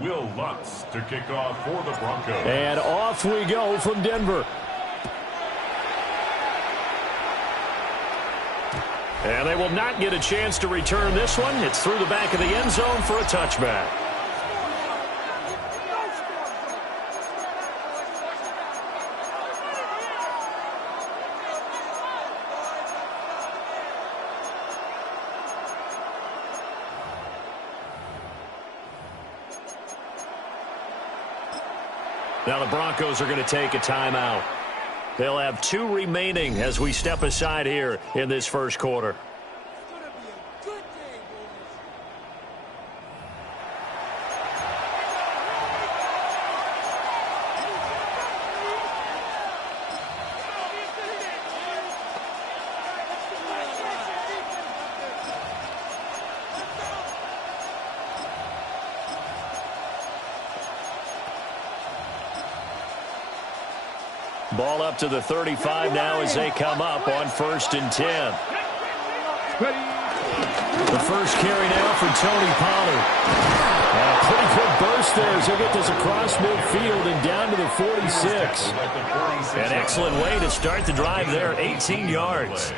Will Lutz to kick off for the Broncos. And off we go from Denver. And they will not get a chance to return this one. It's through the back of the end zone for a touchback. Now the Broncos are going to take a timeout. They'll have 2 remaining as we step aside here in this first quarter. Ball up to the 35 now as they come up on 1st and 10. The first carry now for Tony Pollard. A pretty good burst there as he'll get this across midfield and down to the 46. An excellent way to start the drive there, 18 yards.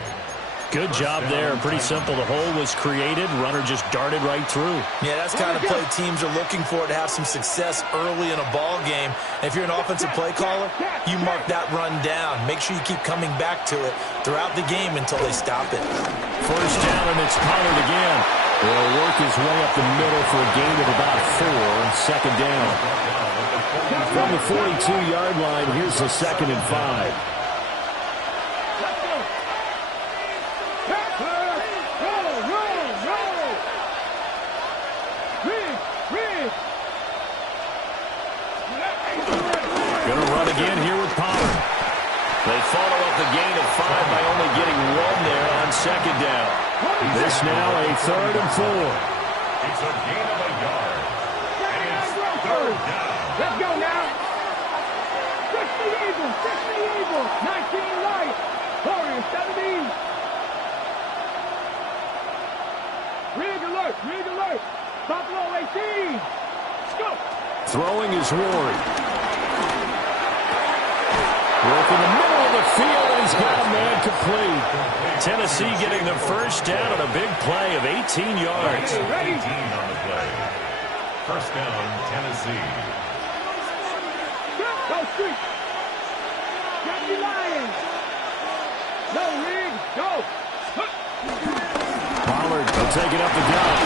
Good job there. Pretty simple. The hole was created. Runner just darted right through. Yeah, that's the kind of play teams are looking for to have some success early in a ball game. And if you're an offensive play caller, you mark that run down. Make sure you keep coming back to it throughout the game until they stop it. First down, and it's Pollard again. He'll work his way up the middle for a gain of about 4. Second down. From the 42-yard line, here's the 2nd and 5. They follow up the gain of 5 by only getting 1 there on second down. This now a 3rd and 4. It's a gain of a yard. And it's 3rd down. Let's go now. 60 Eagles, 60 Eagles, 19 right. Warriors 17. Rig alert, rig alert. Buffalo 18. Let's go. Throwing is Ward. Work in the middle of the field, and he's got a man complete. Tennessee getting the first down on a big play of 18 yards. 18 on the play. First down, Tennessee. Go, Street. Get the Lions. No, Rig, go. Pollard will take it up the gut.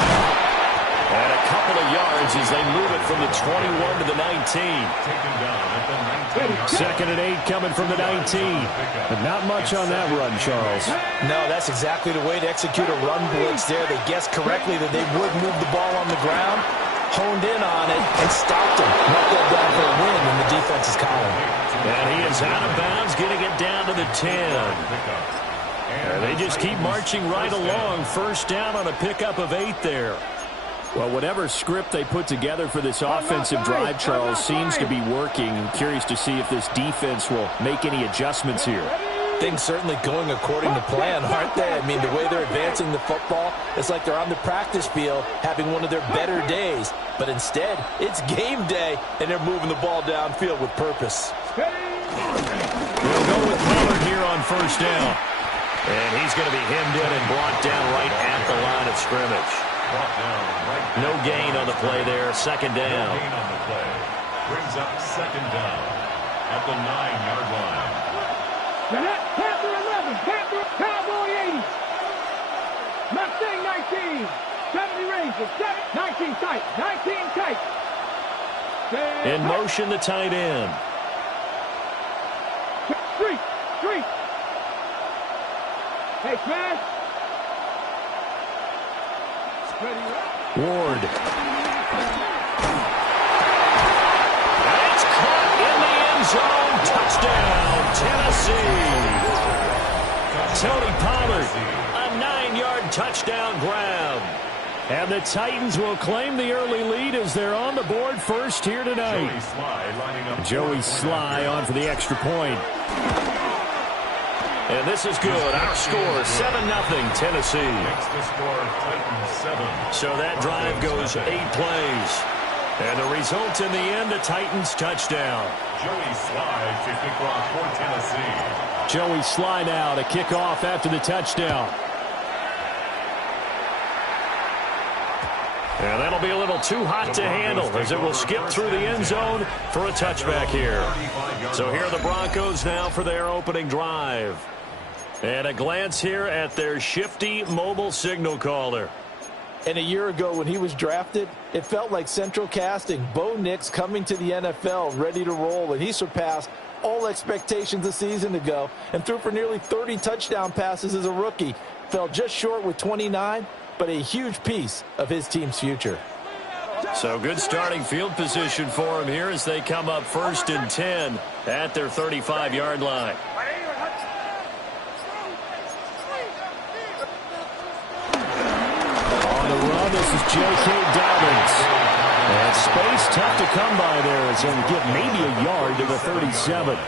And a couple of yards as they move it from the 21 to the 19. Taken down at the 19. 2nd and 8 coming from the 19. But not much on that run, Charles. No, that's exactly the way to execute a run blitz there. They guessed correctly that they would move the ball on the ground, honed in on it, and stopped him. Knocked that down for a win in the defense's column. And he is out of bounds, getting it down to the 10. They just keep marching right along. First down on a pickup of 8 there. Well, whatever script they put together for this offensive drive, Charles, seems to be working. I'm curious to see if this defense will make any adjustments here. Things certainly going according to plan, aren't they? I mean, the way they're advancing the football, it's like they're on the practice field having one of their better days. But instead, it's game day, and they're moving the ball downfield with purpose. They'll go with Pollard here on first down. And he's going to be hemmed in and brought down right at the line of scrimmage. No gain on the play there. Second down. No gain on the play. Brings up second down at the 9-yard line. Panther 11, Panther, Cowboy 80. Mustang 19, 70 Rangers, 19 tight, 19 tight. In motion, the tight end. Street. Hey, smash. Ward. And it's caught in the end zone. Touchdown, Tennessee. Tony Pollard, a 9-yard touchdown grab. And the Titans will claim the early lead as they're on the board first here tonight. Joey Sly on for the extra point. And this is good. Our score, 7-0 Tennessee. Makes the score Titans 7. So that drive goes 8 plays. And the result in the end, a Titans touchdown. Joey Sly to kick off for Tennessee. Joey Sly now to kick off after the touchdown. And that'll be a little too hot to handle as it will skip through the end zone for a touchback here. So here are the Broncos now for their opening drive. And a glance here at their shifty mobile signal caller. And a year ago when he was drafted, it felt like Central Casting, Bo Nix coming to the NFL ready to roll, and he surpassed all expectations a season ago and threw for nearly 30 touchdown passes as a rookie. Fell just short with 29, but a huge piece of his team's future. So good starting field position for him here as they come up 1st and 10 at their 35-yard line. This is J.K. Dobbins. And space tough to come by there as he'll get maybe a yard to the 37.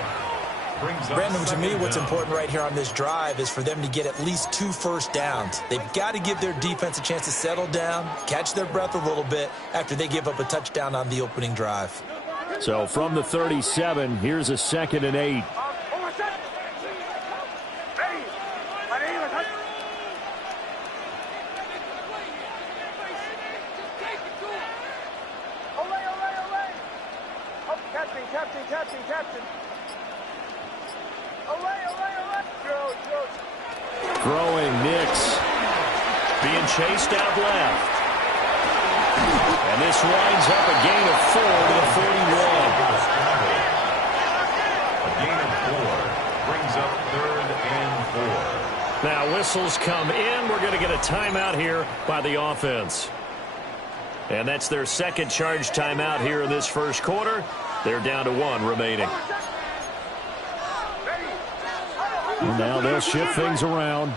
Brandon, to me, what's important right here on this drive is for them to get at least 2 first downs. They've got to give their defense a chance to settle down, catch their breath a little bit after they give up a touchdown on the opening drive. So from the 37, here's a 2nd and 8. Throwing Nix. Being chased out left. And this winds up a gain of 4 to the 41. A gain of 4 brings up 3rd and 4. Now whistles come in. We're going to get a timeout here by the offense. And that's their second charge timeout here in this first quarter. They're down to 1 remaining. And now they'll shift things around.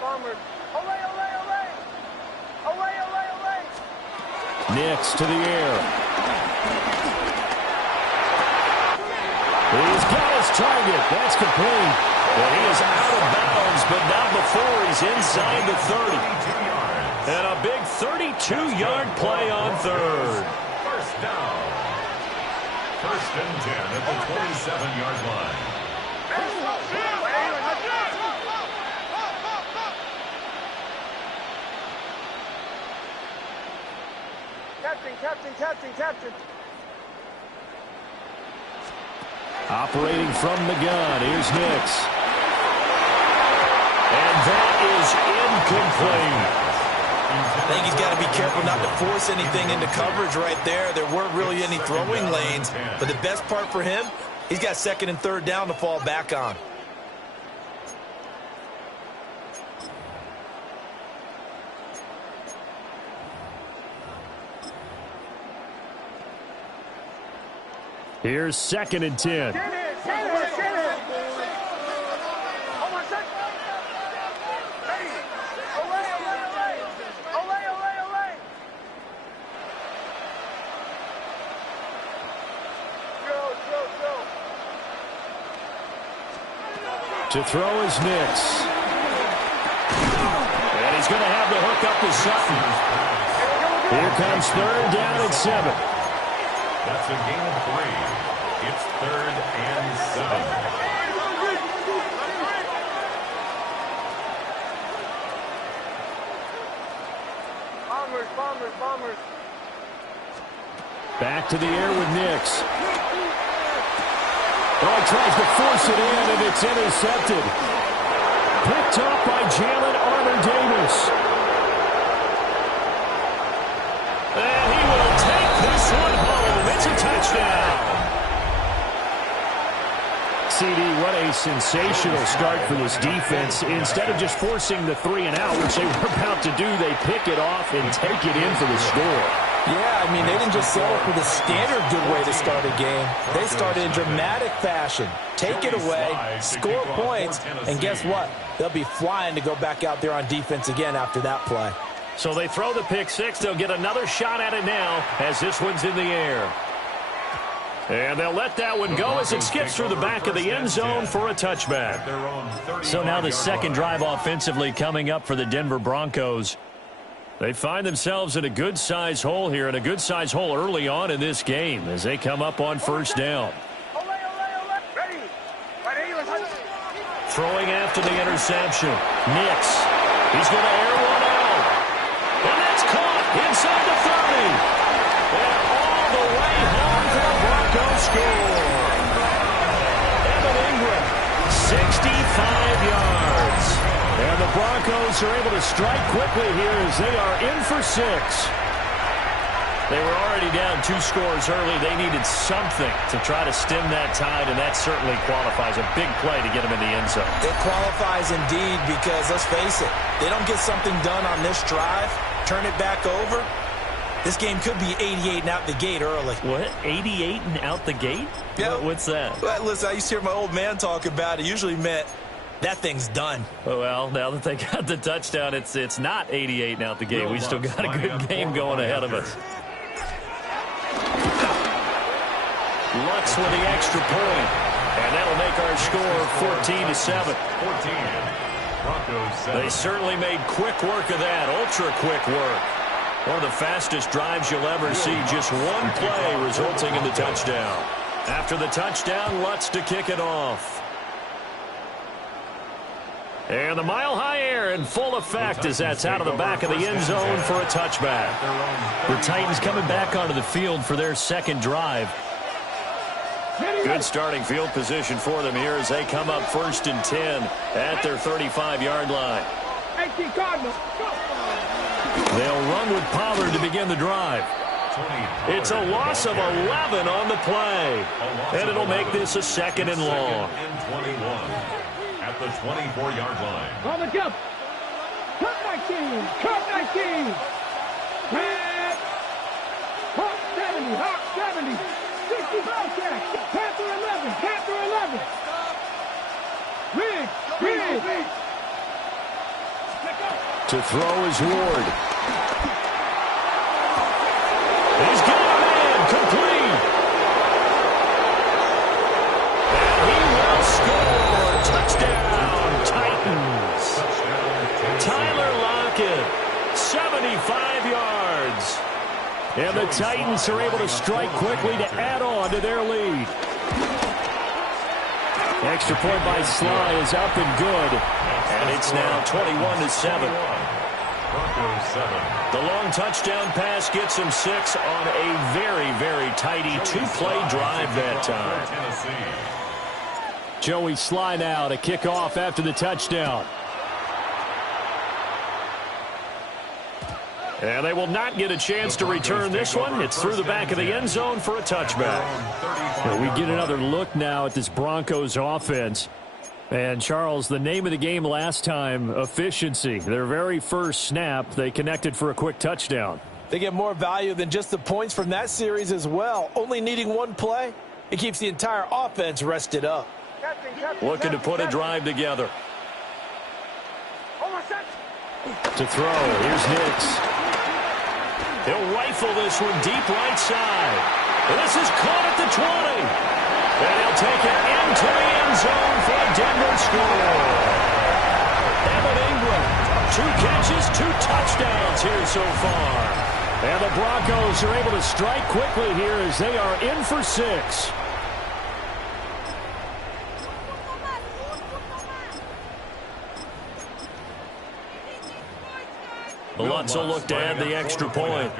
Bombers. Olay. Nix to the air. He's got his target. That's complete. Well, he is out of bounds, but not before he's inside the 30. And a big 32-yard play on 3rd. First down. 1st and 10 at the 27-yard line. Captain. Operating from the gun. Here's Nix. And that is incomplete. I think he's got to be careful not to force anything into coverage right there. There weren't really any throwing lanes. But the best part for him, he's got 2nd and 3rd down to fall back on. Here's 2nd and 10. Get it. To throw is Nix. And he's going to have the hook up to Sutton. Here comes 3rd down and 7. That's a gain of 3. It's 3rd and 7. Bombers. Back to the air with Nix. Oh, tries to force it in, and it's intercepted. Picked up by Jalen Armour-Davis. And he will take this one home. It's a touchdown. CD, what a sensational start for this defense. Instead of just forcing the 3-and-out, which they were about to do, they pick it off and take it in for the score. Yeah, I mean, they didn't just settle for the standard good way to start a game. They started in dramatic fashion. Take it away, score points, and guess what? They'll be flying to go back out there on defense again after that play. So they throw the pick six. They'll get another shot at it now as this one's in the air. And they'll let that one go as it skips through the back of the end zone for a touchback. So now the second drive offensively coming up for the Denver Broncos. They find themselves in a good-sized hole here, and a good-sized hole early on in this game as they come up on first down. Throwing after the interception. Nix. He's going to air one out. And that's caught inside the 30. And all the way home for the Broncos score. Evan Ingram, 65 yards. And the Broncos are able to strike quickly here as they are in for 6. They were already down 2 scores early. They needed something to try to stem that tide, and that certainly qualifies. A big play to get them in the end zone. It qualifies indeed because, let's face it, they don't get something done on this drive, turn it back over, this game could be 88 and out the gate early. What? 88 and out the gate? Yeah. What's that? Well, listen, I used to hear my old man talk about it. Usually meant that thing's done. Well, now that they got the touchdown, it's not 88 and out the gate. We still got a good game going ahead of us. Lutz with the extra point, and that'll make our score 14-7. 14. They certainly made quick work of that, ultra-quick work. One of the fastest drives you'll ever see, just one play resulting in the touchdown. After the touchdown, Lutz to kick it off. And the mile-high air in full effect as that's out of the back of the end zone for a touchback. The Titans coming back onto the field for their second drive. Good starting field position for them here as they come up 1st and 10 at their 35-yard line. They'll run with Pollard to begin the drive. It's a loss of 11 on the play. And it'll make this a 2nd and long. At the 24-yard line. On the jump. Cut 19. Cut 19. Red. Hawk 70. Hawk 70. 65 sack. Panther 11. Panther 11. Rig. To throw is Ward. He's got a man. Complete. And he will score. Touchdown, Titans. Tyler Lockett, 75 yards. And the Titans are able to strike quickly to add on to their lead. Extra point by Sly is up and good. And it's now 21-7. The long touchdown pass gets him 6 on a very, very tidy 2-play drive that time. Joey Sly now to kick off after the touchdown. And they will not get a chance to return this one. It's through the back of the end zone for a touchback. And we get another look now at this Broncos offense. And, Charles, the name of the game last time, efficiency. Their very first snap, they connected for a quick touchdown. They get more value than just the points from that series as well. Only needing one play, it keeps the entire offense rested up. Looking to put a drive together. To throw, here's Nix. He'll rifle this one deep right side. And this is caught at the 20. And he'll take it into the end zone for a Denver score. Evan Ingram, 2 catches, 2 touchdowns here so far. And the Broncos are able to strike quickly here as they are in for 6. Lutz will look to add the extra point.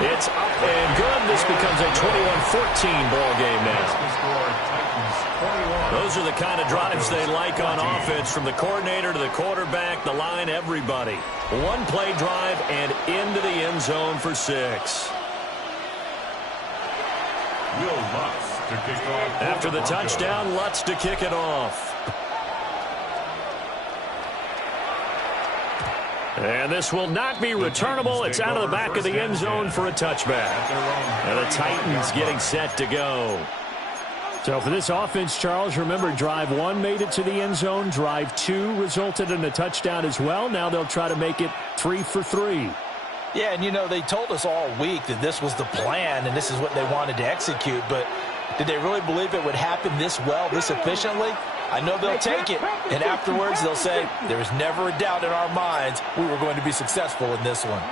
It's up and good. This becomes a 21-14 ball game now. Those are the kind of drives they like on offense, from the coordinator to the quarterback, the line, everybody. 1-play drive and into the end zone for 6. After the touchdown, Lutz to kick it off. And this will not be returnable. It's out of the back of the end zone for a touchback. And the Titans getting set to go. So for this offense, Charles, remember, drive 1 made it to the end zone. Drive 2 resulted in a touchdown as well. Now they'll try to make it 3 for 3. Yeah, and, you know, they told us all week that this was the plan and this is what they wanted to execute. But did they really believe it would happen this well, this efficiently? I know they'll take it, and afterwards they'll say, there was never a doubt in our minds we were going to be successful in this one.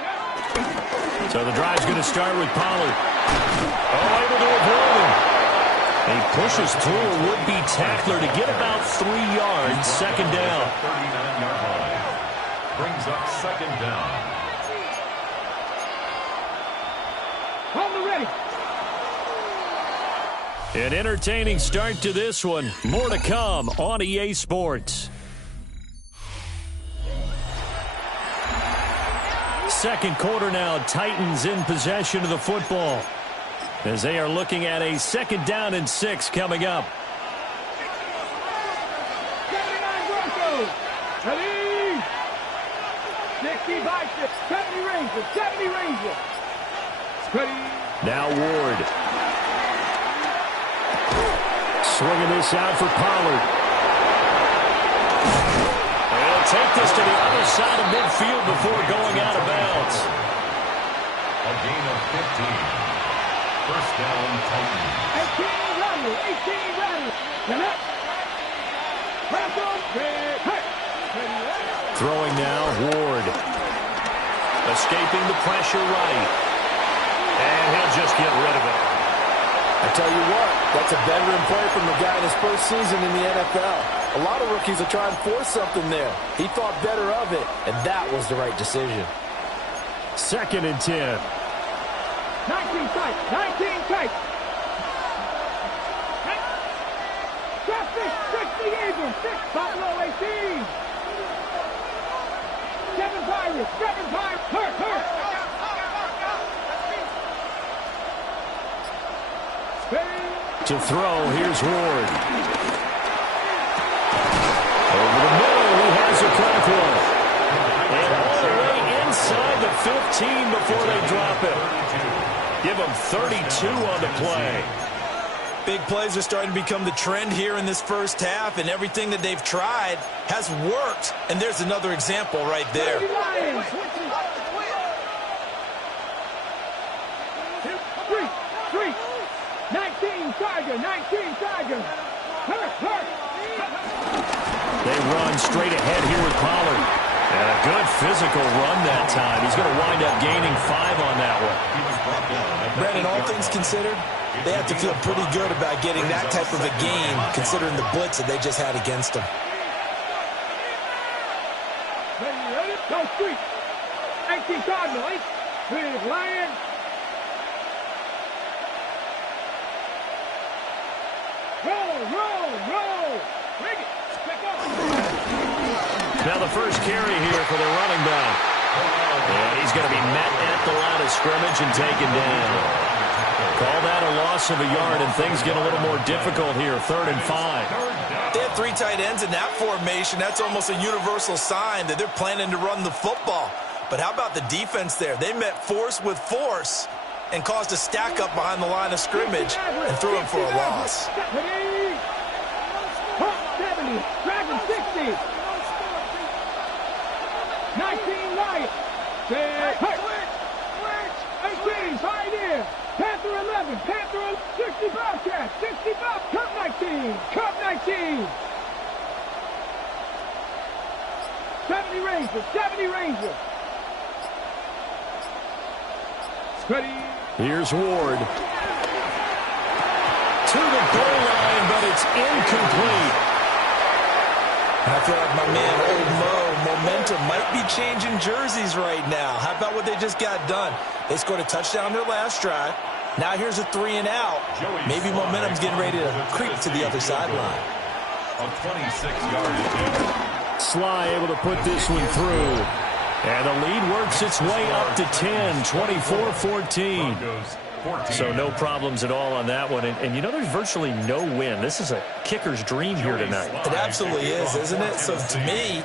So the drive's going to start with Pollard. Oh, able to avoid him. He pushes through a would-be tackler to get about 3 yards, 2nd down. 39-yard line. Brings up 2nd down. On the ready. An entertaining start to this one. More to come on EA Sports. Second quarter now, Titans in possession of the football as they are looking at a 2nd down and 6 coming up. 79 Broncos. Ready. 60 by 70 Rangers. 70 Rangers. Ready. Now Ward. Swinging this out for Pollard. And he'll take this to the other side of midfield before going out of bounds. A gain of 15. 1st down, Titans. 18 Rattler. 18 Rattler. And up. Throwing now, Ward. Escaping the pressure right. And he'll just get rid of it. I tell you what, that's a veteran play from the guy in his first season in the NFL. A lot of rookies are trying to force something there. He thought better of it, and that was the right decision. 2nd and 10. 19 tight, 19 tight. 60 Eagles, 6 Buffalo 18. 7 Pirates, 7 Pirates, hurt. To throw, here's Ward. Over the middle, he has a crack one. And all the way inside the 15 before they drop it. Give them 32 on the play. Big plays are starting to become the trend here in this first half, and everything that they've tried has worked. And there's another example right there. 19 Tiger. Hurt. They run straight ahead here with Pollard. And a good physical run that time. He's going to wind up gaining 5 on that one. Brandon, all things considered, they have to feel pretty good about getting that type of a gain, considering the blitz that they just had against them. Ready? Go street. 18 Cardinals. Big Lion. Roll. Bring it. Pick up. Now the first carry here for the running back. And he's going to be met at the line of scrimmage and taken down. Call that a loss of a yard, and things get a little more difficult here. 3rd and 5. They had 3 tight ends in that formation. That's almost a universal sign that they're planning to run the football. But how about the defense there? They met force with force and caused a stack up behind the line of scrimmage and threw him for a loss. 70, Dragon 60. 19 Lions. 18 Pioneer. Panther 11. Panther 60 Bobcats. 60 Bobcats. Cup 19. 70 Rangers. Ready. Here's Ward. To the goal line, but it's incomplete. I feel like my man, Old Mo, momentum might be changing jerseys right now. How about what they just got done? They scored a touchdown their last drive. Now here's a 3 and out. Maybe momentum's getting ready to creep to the other sideline. A 26-yard attempt. Sly able to put this one through. And the lead works its way up to 10, 24-14. So no problems at all on that one. And you know, there's virtually no win. This is a kicker's dream here tonight. It absolutely is, isn't it? So to me,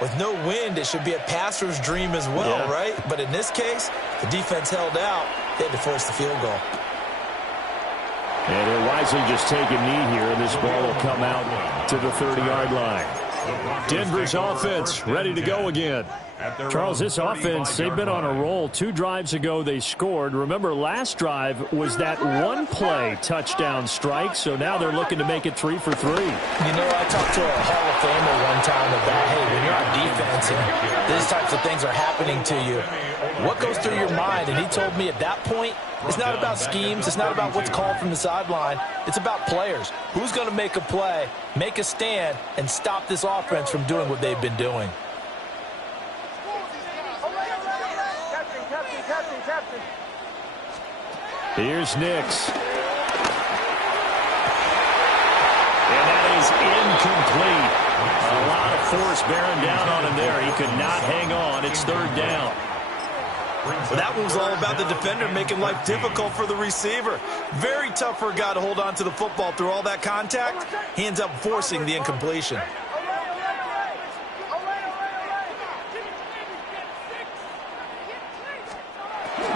with no wind, it should be a passer's dream as well, right? But in this case, the defense held out. They had to force the field goal. And they'll wisely just take a knee here, and this ball will come out to the 30-yard line. Denver's offense ready to go again. Charles, this offense, they've been on a roll. 2 drives ago, they scored. Remember, last drive was that one-play touchdown strike, so now they're looking to make it 3 for 3. You know, I talked to a Hall of Famer one time about, hey, when you're on defense and these types of things are happening to you, what goes through your mind? And he told me at that point, it's not about schemes. It's not about what's called from the sideline. It's about players. Who's going to make a play, make a stand, and stop this offense from doing what they've been doing? Here's Nix. And that is incomplete. A lot of force bearing down on him there. He could not hang on. It's 3rd down. Well, that one was all about the defender making life difficult for the receiver. Very tough for a guy to hold on to the football through all that contact. He ends up forcing the incompletion.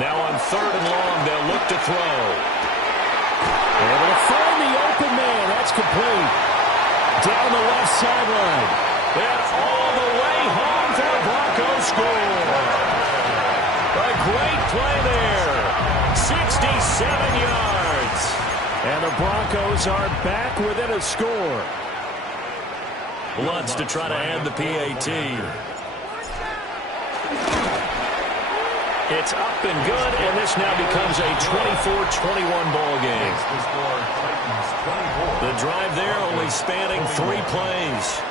Now on 3rd and long, they'll look to throw. Able to find the open man. That's complete. Down the left sideline. And all the way home for a Broncos score. A great play there. 67 yards. And the Broncos are back within a score. Lutz to try to add the PAT. It's up and good, and this now becomes a 24-21 ball game. The drive there only spanning 3 plays.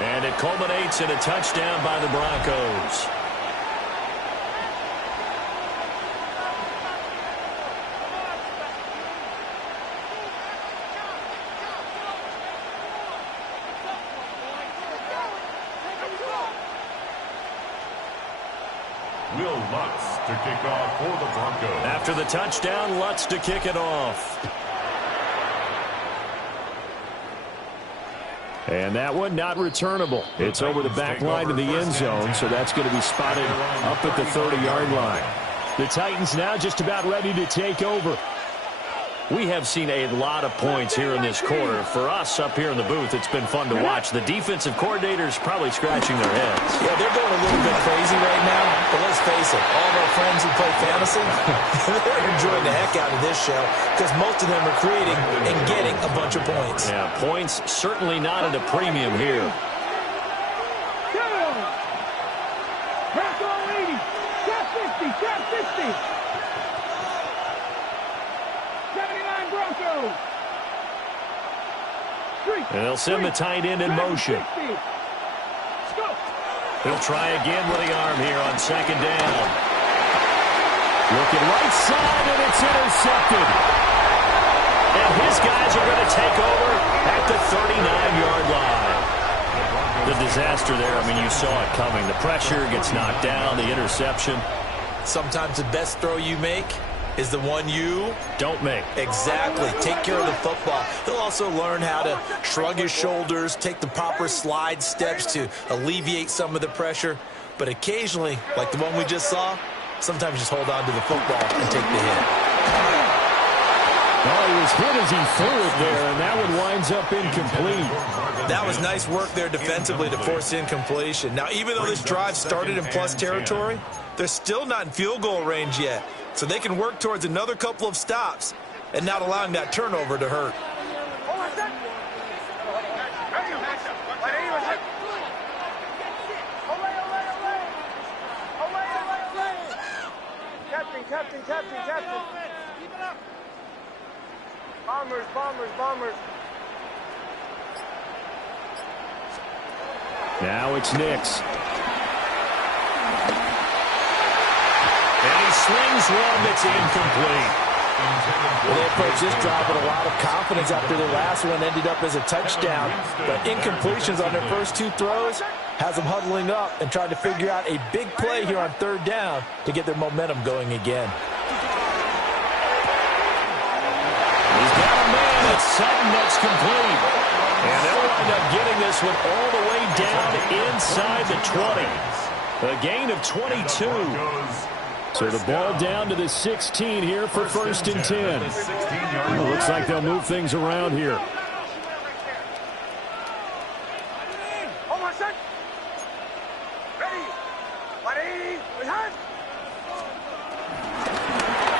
And it culminates in a touchdown by the Broncos. Will Lutz to kick off for the Broncos. After the touchdown, Lutz to kick it off. And that one not returnable. It's over the back line to the end zone, so that's going to be spotted up at the 30-yard line. The Titans now just about ready to take over. We have seen a lot of points here in this quarter. For us up here in the booth, it's been fun to watch. The defensive coordinators probably scratching their heads. Yeah, they're going a little bit crazy right now. But let's face it, all of our friends who play fantasy, they're enjoying the heck out of this show because most of them are creating and getting a bunch of points. Yeah, points certainly not at a premium here. Back on 80. Top 50. Top 50. 79 Broncos. And they'll send the tight end in motion. He'll try again with the arm here on second down. Looking right side, and it's intercepted. And his guys are going to take over at the 39-yard line. The disaster there, I mean, you saw it coming. The pressure gets knocked down, the interception. Sometimes the best throw you make is the one you don't make. Exactly. Take care of the football. He'll also learn how to shrug his shoulders, take the proper slide steps to alleviate some of the pressure. But occasionally, like the one we just saw, sometimes just hold on to the football and take the hit. Well, he was hit as he threw it there, and that one winds up incomplete. That was nice work there defensively to force incompletion. Now, even though this drive started in plus territory, they're still not in field goal range yet. So they can work towards another couple of stops and not allowing that turnover to hurt. Captain. Bombers. Now it's Nix. And he slings one that's incomplete. Well, they approached this drive with a lot of confidence after their last one ended up as a touchdown. But incompletions on their first 2 throws has them huddling up and trying to figure out a big play here on third down to get their momentum going again. He's got a man at Sutton that's complete. And they'll wind up getting this one all the way down inside the 20. A gain of 22. So the ball down to the 16 here for first and 10. Well, looks like they'll move things around here.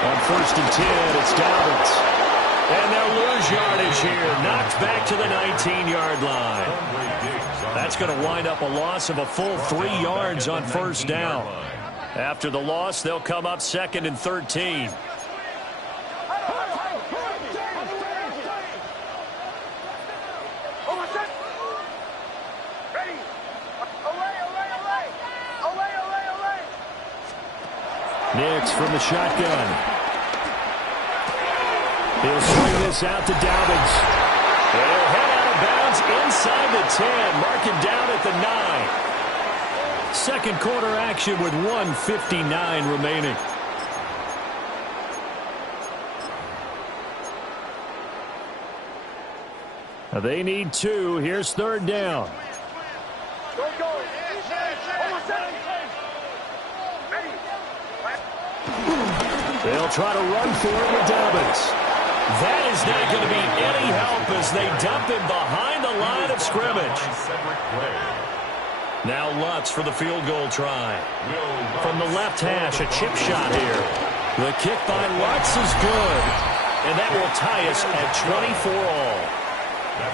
On first and 10, it's Dobbins. And they'll lose yardage here. Knocked back to the 19-yard line. That's going to wind up a loss of a full 3 yards on first down. After the loss, they'll come up second and 13. Nix from the shotgun. He'll swing this out to Dobbins. He'll head out of bounds inside the 10. Mark him down at the 9. Second quarter action with 1:59 remaining. Now they need 2. Here's third down. They'll try to run for it with Dobbins. That is not going to be any help as they dump him behind the line of scrimmage. Now Lutz for the field goal try. From the left hash, a chip shot here. The kick by Lutz is good. And that will tie us at 24 all.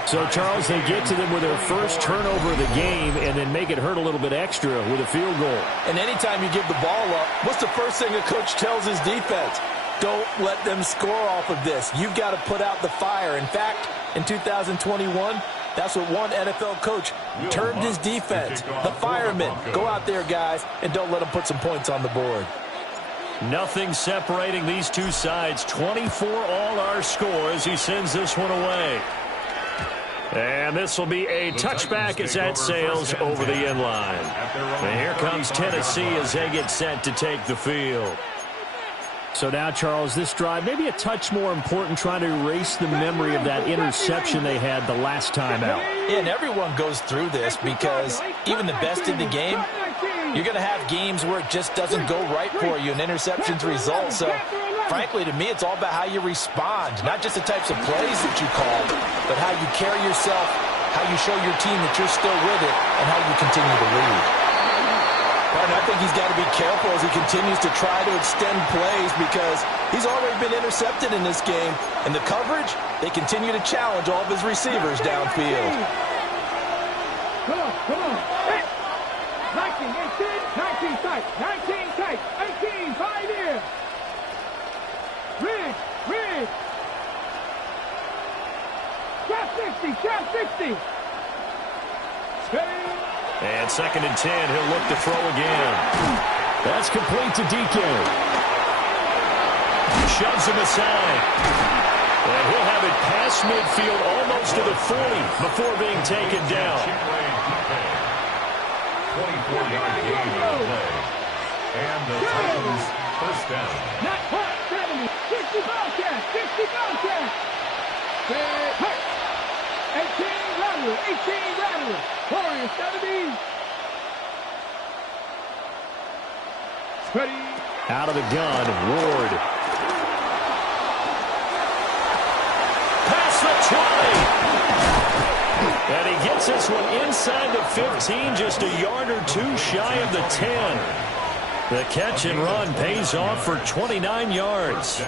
So, Charles, they get to them with their first turnover of the game and then make it hurt a little bit extra with a field goal. And anytime you give the ball up, what's the first thing a coach tells his defense? Don't let them score off of this. You've got to put out the fire. In fact, in 2021, that's what one NFL coach termed his defense. The firemen. Go out there, guys, and don't let them put some points on the board. Nothing separating these two sides. 24 all our score as he sends this one away. And this will be a touchback as that sails over the end line. And here comes Tennessee as they get set to take the field. So now, Charles, this drive maybe a touch more important, trying to erase the memory of that interception they had the last time out. Yeah, and everyone goes through this because even the best in the game, you're going to have games where it just doesn't go right for you, and interceptions result. So, frankly, to me, it's all about how you respond, not just the types of plays that you call, but how you carry yourself, how you show your team that you're still with it, and how you continue to lead. And I think he's got to be careful as he continues to try to extend plays because he's already been intercepted in this game. And the coverage, they continue to challenge all of his receivers downfield. Come on, come on. Hey. 19, 18, 19 tight, 19 tight, 18, 5 here. Ridge. Shot 60. Steady. And 2nd and 10, he'll look to throw again. That's complete to DK. Shoves him aside. And he'll have it past midfield almost to the 40 before being taken down. 24-yard gain on the play. And the Titans first down. Not quite 70. 60 Bobcat. 60 Bobcat. 18 Rattler. Warriors 70. Ready. Out of the gun, Ward. Past the 20. And he gets this one inside the 15, just a yard or two shy of the 10. The catch and run pays off for 29 yards.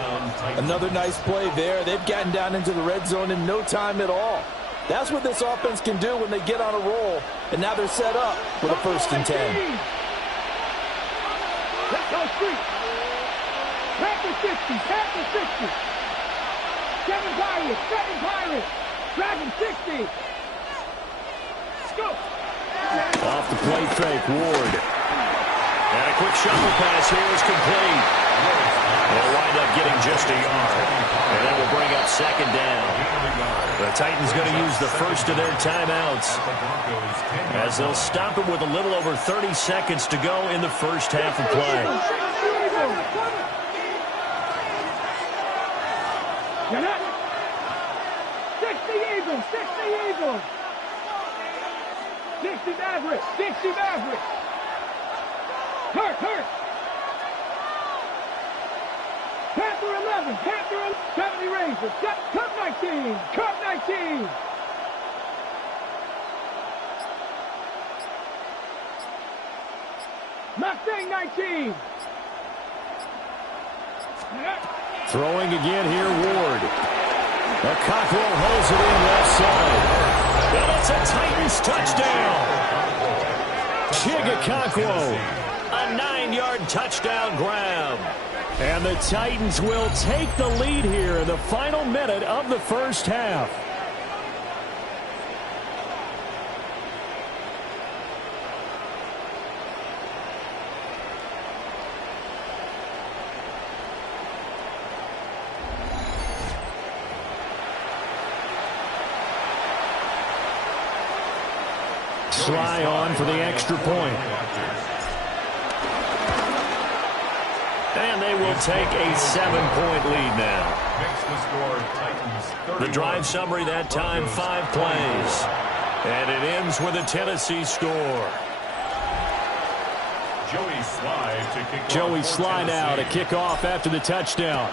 Another nice play there. They've gotten down into the red zone in no time at all. That's what this offense can do when they get on a roll. And now they're set up with a 1st and 10. Let's go street. Back to 60. 7 Pirates. Dragon 60. Let's go. Off the play fake, Ward. And a quick shuffle pass here is complete. They'll wind up getting just a yard. And that will bring up 2nd down. The Titans going to use the first of their timeouts as they'll stop it with a little over 30 seconds to go in the first half of play. 60 Eagles. 60 Mavericks. Hurt. Panther 11. 70 Rangers. Cup 19. Mustang 19. Throwing again here, Ward. The Cockrell holds it in left side. And it's a Titans touchdown. Chigga a 9-yard touchdown grab. And the Titans will take the lead here in the final minute of the first half. Sly on for the extra point. And they will take a 7-point lead now. The drive summary that time, 5 plays. And it ends with a Tennessee score. Joey Sly now to kick off after the touchdown.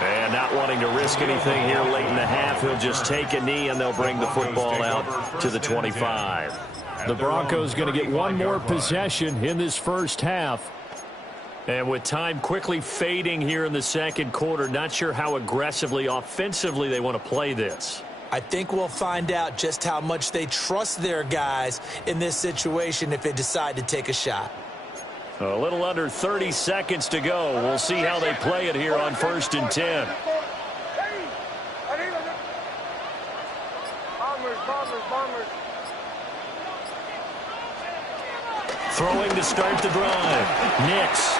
And not wanting to risk anything here late in the half, he'll just take a knee and they'll bring the football out to the 25. The Broncos going to get one more possession in this first half. And with time quickly fading here in the second quarter, not sure how aggressively, offensively they want to play this. I think we'll find out just how much they trust their guys in this situation if they decide to take a shot. A little under 30 seconds to go. We'll see how they play it here on 1st and 10. Throwing to start the drive. Nix.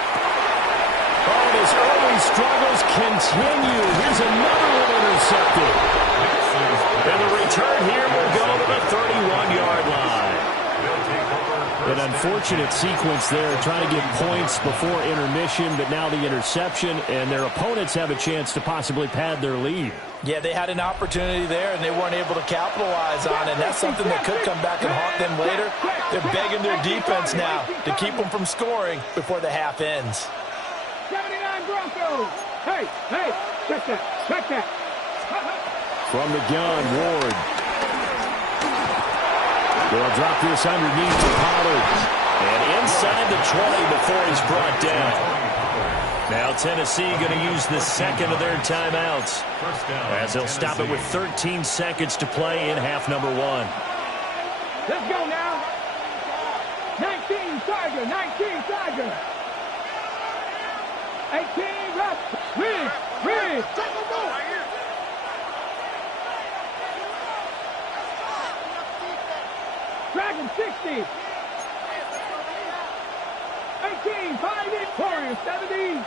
Oh, his early struggles continue. Here's another one intercepted. And the return here will go to the 31-yard line. An unfortunate sequence there, trying to get points before intermission, but now the interception, and their opponents have a chance to possibly pad their lead. Yeah, they had an opportunity there, and they weren't able to capitalize on it. That's something that could come back and haunt them later. They're begging their defense now to keep them from scoring before the half ends. 79 Broncos. Hey, check that. From the gun, Ward. They'll drop this underneath to Pollard. And inside the 20 before he's brought down. Now Tennessee going to use the second of their timeouts as they'll stop it with 13 seconds to play in half number 1. Let's go now. 19 Tiger. 18 Russ. Ridge. Dragon 60. 18, 5 in. Warriors 70.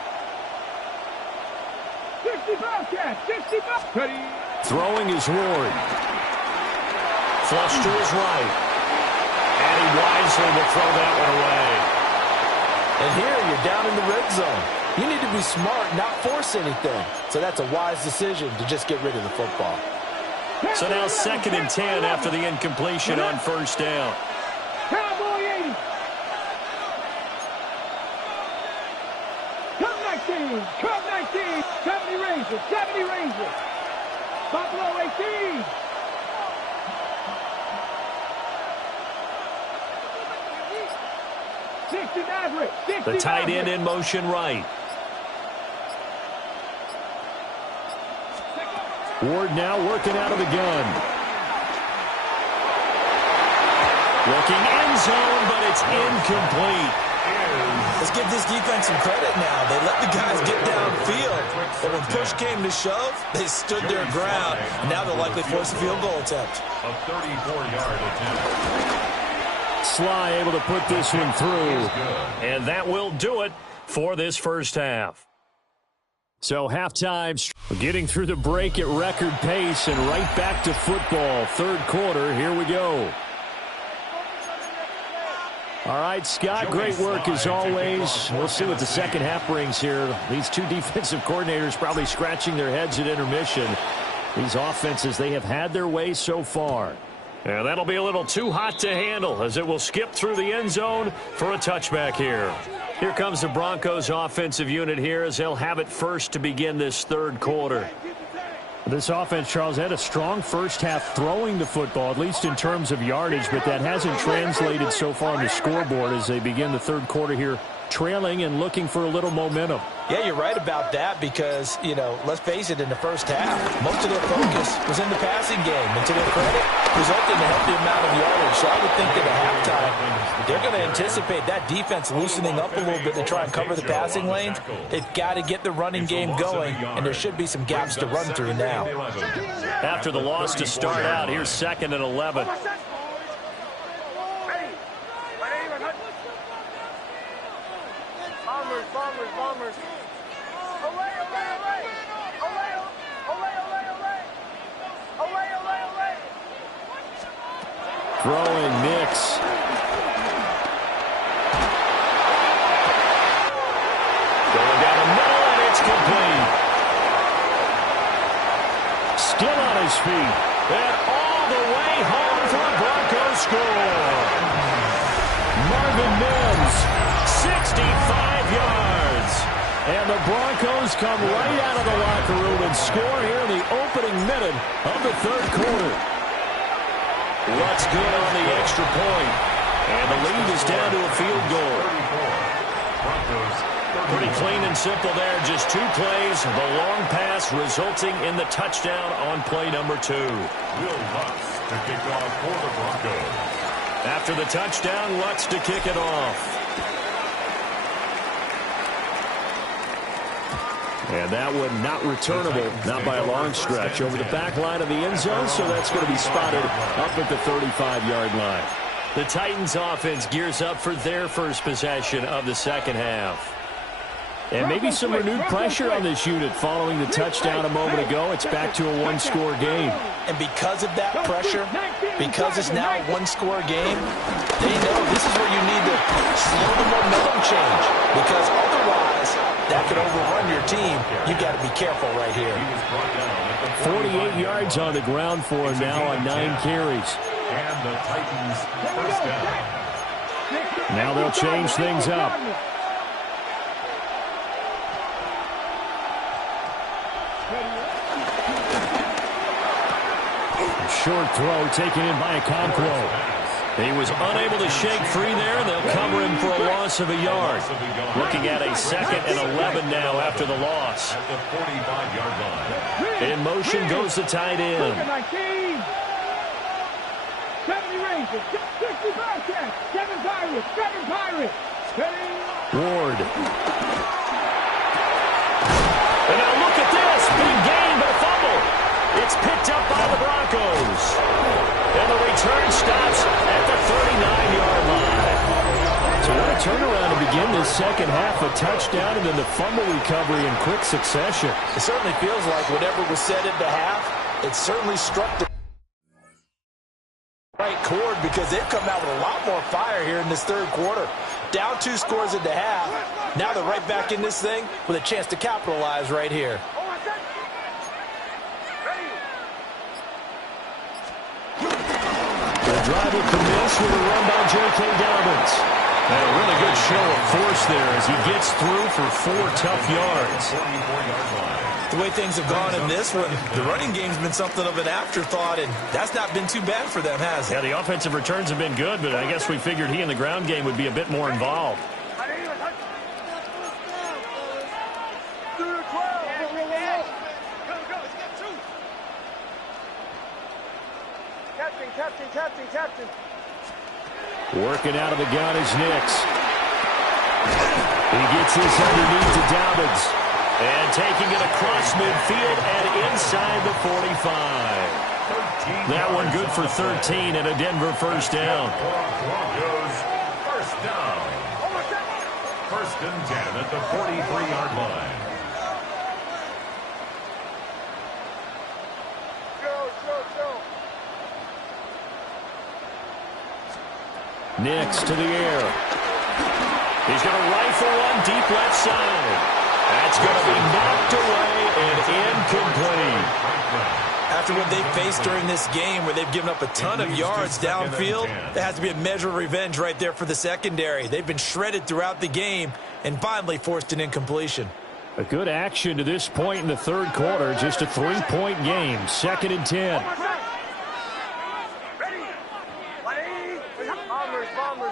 60 Bobcat. 65. Ready. Throwing is Ward. Flush to his right. And he wisely will throw that one away. And here you're down in the red zone. You need to be smart, not force anything. So that's a wise decision to just get rid of the football. So now 2nd and 10 after the incompletion on 1st down. Cowboy 80. Cub 19. 70 Rangers. Buffalo 18. The tight end in motion right. Ward now working out of the gun. Looking end zone, but it's incomplete. Let's give this defense some credit now. They let the guys get downfield. But when push came to shove, they stood their ground. And now they'll likely force a field goal attempt. A 34-yard attempt. Sly able to put this one through. And that will do it for this first half. So halftime, getting through the break at record pace and right back to football. 3rd quarter, here we go. All right, Scott, great work as always. We'll see what the second half brings here. These two defensive coordinators probably scratching their heads at intermission. These offenses, they have had their way so far. And that'll be a little too hot to handle as it will skip through the end zone for a touchback here. Here comes the Broncos offensive unit here as they'll have it first to begin this 3rd quarter. This offense, Charles, had a strong first half throwing the football, at least in terms of yardage, but that hasn't translated so far on the scoreboard as they begin the 3rd quarter here, trailing and looking for a little momentum. Yeah, you're right about that because, you know, let's face it, in the first half, most of their focus was in the passing game. And to their credit, resulted in a healthy amount of yardage. So I would think that at halftime, they're going to anticipate that defense loosening up a little bit to try and cover the passing lanes. They've got to get the running game going, and there should be some gaps to run through now. After the loss to start out, here's 2nd and 11. Bombers. Throwing Nix. Going down the middle, and it's complete. Still on his feet. And all the way home for a Broncos score. Marvin Mims, 65 yards. And the Broncos come right out of the locker room and score here in the opening minute of the 3rd quarter. What's good on the extra point? And the lead is down to a field goal. Pretty clean and simple there. Just 2 plays. The long pass resulting in the touchdown on play number 2. Will Lutz to kick off for the Broncos. After the touchdown, Lutz to kick it off. And that one not returnable, not by a long stretch, over the back line of the end zone, so that's going to be spotted up at the 35-yard line. The Titans offense gears up for their first possession of the second half. And maybe some renewed pressure on this unit following the touchdown a moment ago. It's back to a 1-score game. And because of that pressure, because it's now a 1-score game, they know this is where you need to slow the momentum change. Because otherwise, that could overrun your team. You've got to be careful right here. 48 yards on the ground for him now on 9 carries. And the Titans first down. Now they'll change things up. Short throw taken in by Gtowncapp. He was unable to shake free there, and they'll cover him for a loss of a yard. Looking at a 2nd and 11 now after the loss. At the 45-yard line. In motion goes the tight end. 70 Rangers, 60 Bobcats, 7 Pirates, 7 Pirates. Ward. And now look at this. Big gain, but a fumble. It's picked up by the Broncos. And the return stops at the 39-yard line. So what a turnaround to begin this second half. A touchdown and then the fumble recovery in quick succession. It certainly feels like whatever was said at the half, it certainly struck the right chord, because they've come out with a lot more fire here in this third quarter. Down 2 scores at the half. Now they're right back in this thing with a chance to capitalize right here. The drive will commence with a run by J.K. Dobbins. And a really good show of force there as he gets through for 4 tough yards. The way things have gone in this one, the running game's been something of an afterthought, and that's not been too bad for them, has it? Yeah, the offensive returns have been good, but I guess we figured he in the ground game would be a bit more involved. Captain. Working out of the gun is Nix. He gets this underneath to Dobbins. And taking it across midfield and inside the 45. That one good for 13 and a Denver first down. Broncos first down. 1st and 10 at the 43-yard line. Nix to the air. He's going to rifle one deep left side. That's going to be knocked away and incomplete. After what they faced during this game, where they've given up a ton of yards downfield, there has to be a measure of revenge right there for the secondary. They've been shredded throughout the game and finally forced an incompletion. A good action to this point in the third quarter. Just a 3-point game. 2nd and 10.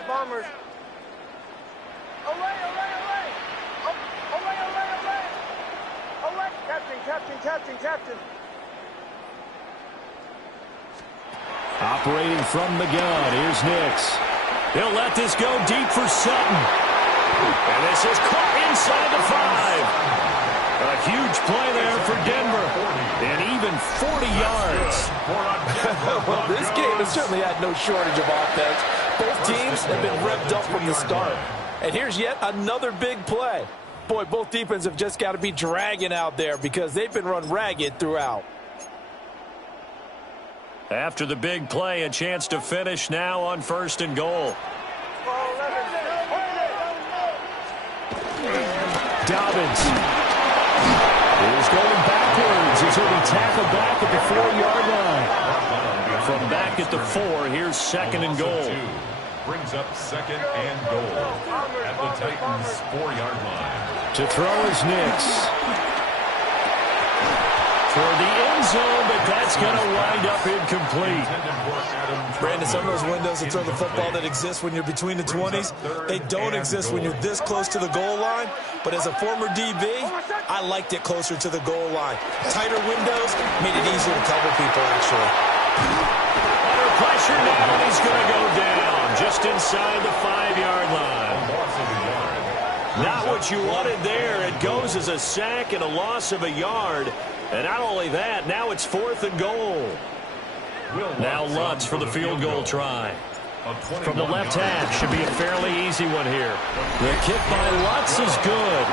Bombers. Away. Captain. Operating from the gun. Here's Nix. He'll let this go deep for Sutton. And this is caught inside the 5. A huge play there for Denver. And even 40 yards. Well, this game has certainly had no shortage of offense. Both teams have been revved up from the start. And here's yet another big play. Boy, both defenses have just got to be dragging out there because they've been run ragged throughout. After the big play, a chance to finish now on 1st and goal. Dobbins is going backwards as he'll be tackled back at the 4-yard line. From back at the 4, here's 2nd and goal. Brings up 2nd and goal at the Titans' 4-yard line. To throw is Nix. For the end zone, but that's going to wind up incomplete. Brandon, some of those windows to throw the football that exist when you're between the 20s, they don't exist when you're this close to the goal line. But as a former DB, I liked it closer to the goal line. Tighter windows made it easier to cover people, actually. Under pressure now, and he's going to go down just inside the 5-yard line. Not what you wanted there. It goes as a sack and a loss of a yard. And not only that, now it's 4th and goal. Now Lutz for the field goal try. From the left half, should be a fairly easy one here. The kick by Lutz is good.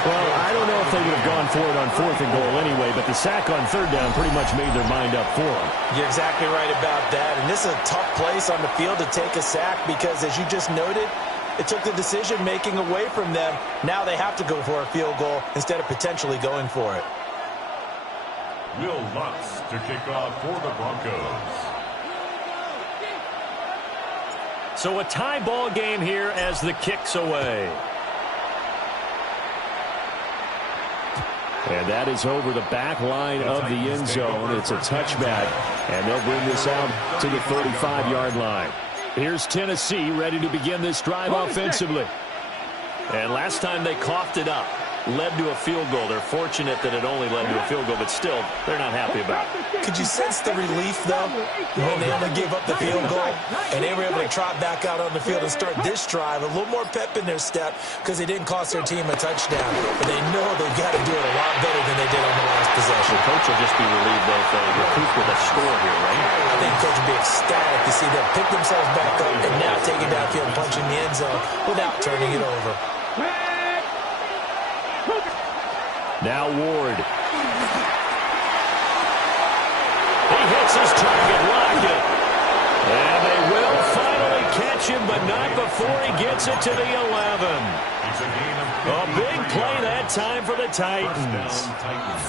Well, I don't know if they would have gone for it on 4th and goal anyway, but the sack on 3rd down pretty much made their mind up for them. You're exactly right about that. And this is a tough place on the field to take a sack because, as you just noted, it took the decision-making away from them. Now they have to go for a field goal instead of potentially going for it. Will Lutz to kick off for the Broncos. So a tie ball game here as the kick's away. And that is over the back line of the end zone. It's a touchback, and they'll bring this out to the 35-yard line. Here's Tennessee ready to begin this drive offensively. And last time they coughed it up, led to a field goal. They're fortunate that it only led to a field goal, but still, they're not happy about it. Could you sense the relief, though, when they only gave up the field goal and they were able to trot back out on the field and start this drive, a little more pep in their step because they didn't cost their team a touchdown. But they know they've got to do it a lot better than they did on the last possession. The coach will just be relieved if they recoup with a score here, right? I think the coach will be ecstatic to see them pick themselves back up and now take it downfield and punch in the end zone without turning it over. Now Ward. He hits his target, Lockett. And they will finally catch him, but not before he gets it to the 11. A big play that time for the Titans.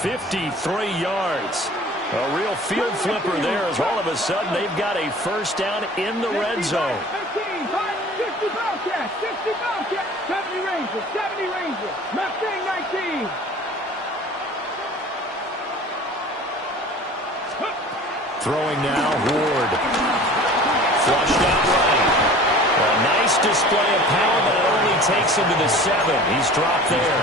53 yards. A real field flipper there as all of a sudden they've got a first down in the red zone. 60 Bobcats, 60 Bobcats, 70 Rangers, 70 Rangers, Mustang 19. Throwing now, Ward. Flushed out right. A nice display of power, but it only takes him to the 7. He's dropped there.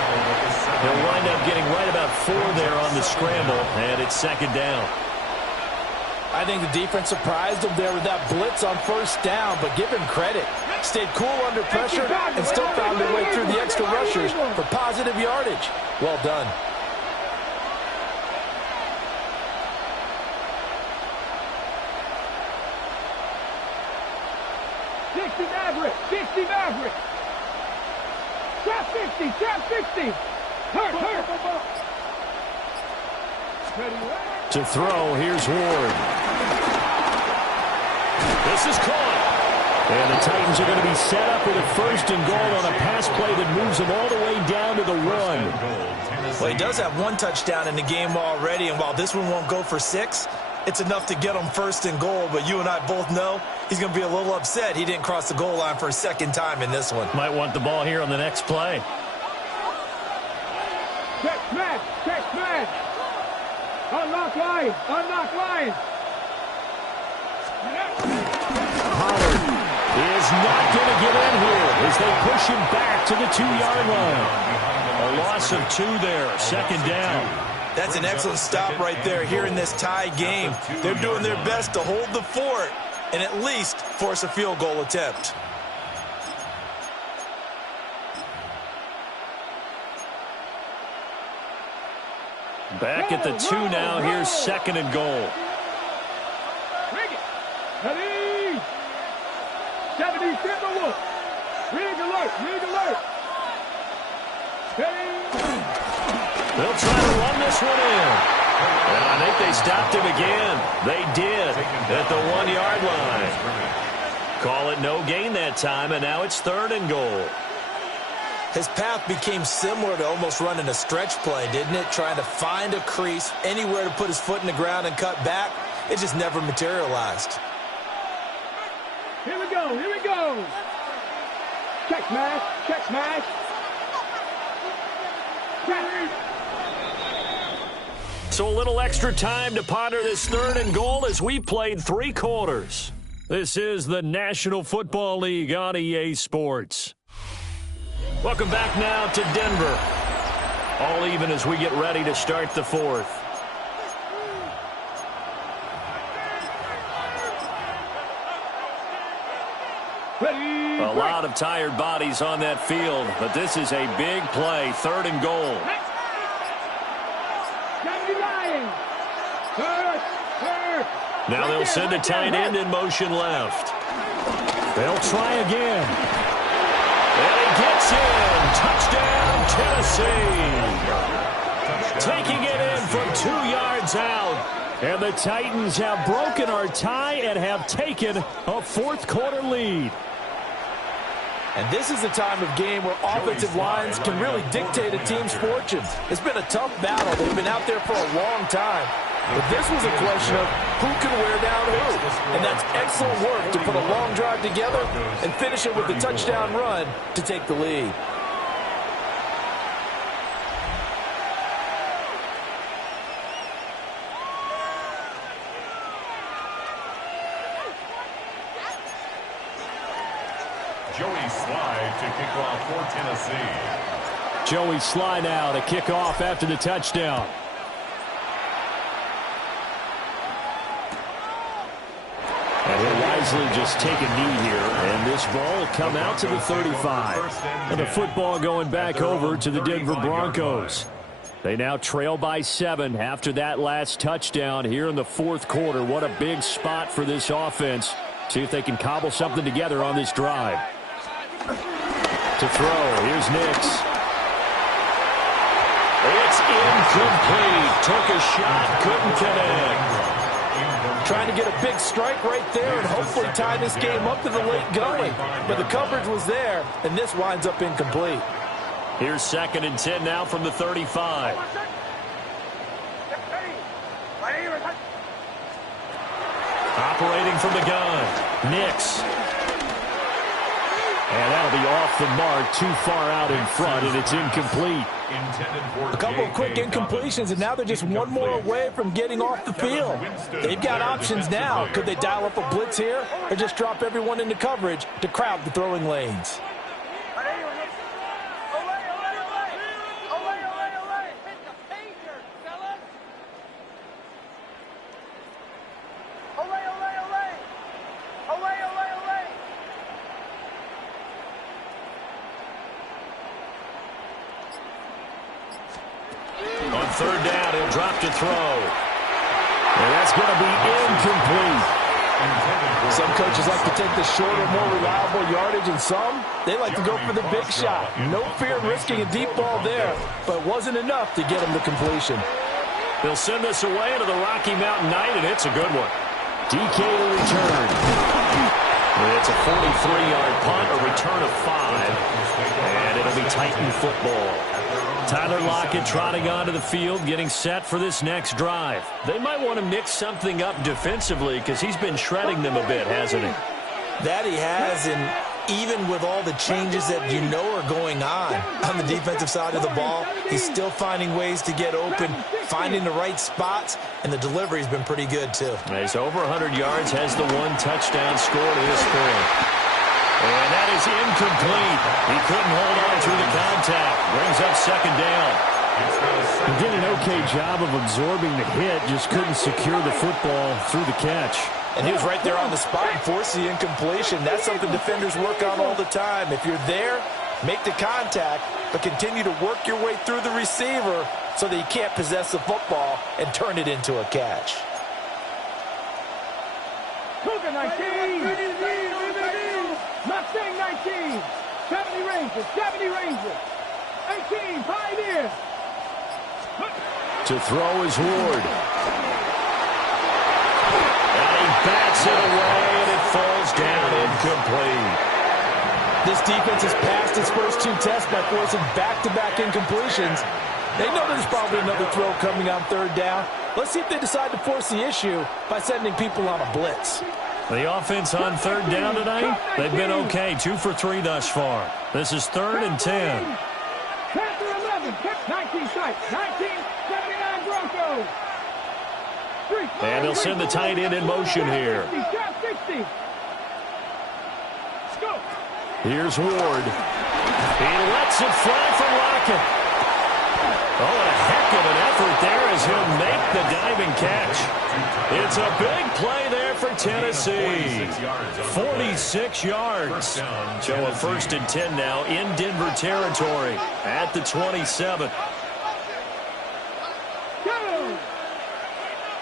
He'll wind up getting right about 4 there on the scramble, and it's 2nd down. I think the defense surprised him there with that blitz on first down, but give him credit. Stayed cool under pressure and still found their way through the extra rushers for positive yardage. Well done. Maverick. Trap 60, trap 60. Hurt. To throw, here's Ward. This is caught. And the Titans are going to be set up with a 1st and goal on a pass play that moves them all the way down to the 1. Well, he does have 1 touchdown in the game already, and while this one won't go for 6, it's enough to get him 1st and goal, but you and I both know he's going to be a little upset he didn't cross the goal line for a 2nd time in this one. Might want the ball here on the next play. Check smash. Unlock line. Pollard is not going to get in here as they push him back to the 2-yard line. A loss of 2 there, 2nd down. That's an excellent stop right there here in this tie game. They're doing their best to hold the fort and at least force a field goal attempt. Back at the 2 now. Here's 2nd and goal. Ready? 70 Timberwolves. Rig alert. Ready? They'll try to run this one in. And I think they stopped him again. They did at the 1-yard line. Call it no gain that time, and now it's 3rd and goal. His path became similar to almost running a stretch play, didn't it? Trying to find a crease, anywhere to put his foot in the ground and cut back. It just never materialized. Here we go. Check smash. So a little extra time to ponder this 3rd and goal as we played 3 quarters. This is the National Football League on EA Sports. Welcome back now to Denver. All even as we get ready to start the 4th. A lot of tired bodies on that field, but this is a big play, 3rd and goal. Now they'll send a tight end in motion left. They'll try again. And he gets in. Touchdown, Tennessee. Taking it in from 2 yards out. And the Titans have broken our tie and have taken a 4th quarter lead. And this is the time of game where offensive lines can really dictate a team's fortune. It's been a tough battle. They've been out there for a long time. But this was a question of who can wear down who. And that's excellent work to put a long drive together and finish it with a touchdown run to take the lead. Joey Slye to kick off for Tennessee. Joey Slye now to kick off after the touchdown. And he'll wisely just take a knee here, and this ball will come out to the 35. And the football going back over to the Denver Broncos. They now trail by 7 after that last touchdown here in the 4th quarter. What a big spot for this offense. See if they can cobble something together on this drive. To throw, here's Nix. It's incomplete. Took a shot, couldn't connect. Trying to get a big strike right there and hopefully tie this game up to the late going. But the coverage was there, and this winds up incomplete. Here's 2nd and 10 now from the 35. Operating from the gun, Nix. And that'll be off the mark, too far out in front, and it's incomplete. A couple of quick incompletions, and now they're just one more away from getting off the field. They've got options now. Could they dial up a blitz here or just drop everyone into coverage to crowd the throwing lanes? On 3rd down, he'll drop to throw. And that's going to be incomplete. Some coaches like to take the shorter, more reliable yardage, and some, they like to go for the big shot. No fear of risking a deep ball there, but it wasn't enough to get him to completion. They'll send this away to the Rocky Mountain Night, and it's a good one. DK to return. It's a 43-yard punt, a return of 5, and it'll be Titan football. Tyler Lockett trotting onto the field, getting set for this next drive. They might want to mix something up defensively because he's been shredding them a bit, hasn't he? That he has, and even with all the changes that you know are going on the defensive side of the ball, he's still finding ways to get open, finding the right spots, and the delivery's been pretty good, too. He's over 100 yards, has the 1 touchdown score to this point. And that is incomplete. He couldn't hold on through the contact. Brings up 2nd down. He did an okay job of absorbing the hit, just couldn't secure the football through the catch. And he was right there on the spot and forced the incompletion. That's something defenders work on all the time. If you're there, make the contact, but continue to work your way through the receiver so that you can't possess the football and turn it into a catch. Cougar 19. Mustang 19. 70 Rangers. 70 Rangers. 18 Pioneers. To throw is Ward. And he bats it away, and it falls down incomplete. This defense has passed its first 2 tests by forcing back-to-back incompletions. They know there's probably another throw coming on 3rd down. Let's see if they decide to force the issue by sending people on a blitz. The offense on 3rd down tonight, they've been okay. 2 for 3 thus far. This is 3rd and 10. Panther 11, 19 strikes, 1979 Broncos. Go. And they'll send the tight end in motion here. 60. Go. Here's Ward. He lets it fly from Lockett. Oh, and a heck of an effort there as he'll make the diving catch. It's a big play there for Tennessee. 46 yards. So a 1st and 10 now in Denver territory at the 27. Go.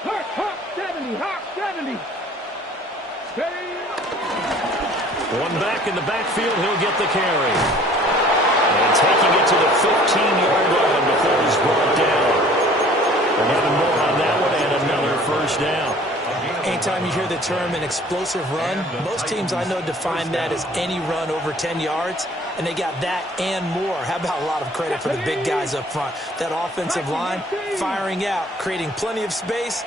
Hawk 70. Hawk 70. Ready. One back in the backfield. He'll get the carry. And taking it to the 15-yard line before he's brought down. 11 more on that one and another 1st down. Anytime you hear the term an explosive run, most teams I know define that as any run over 10 yards, and they got that and more. How about a lot of credit for the big guys up front? That offensive line firing out, creating plenty of space,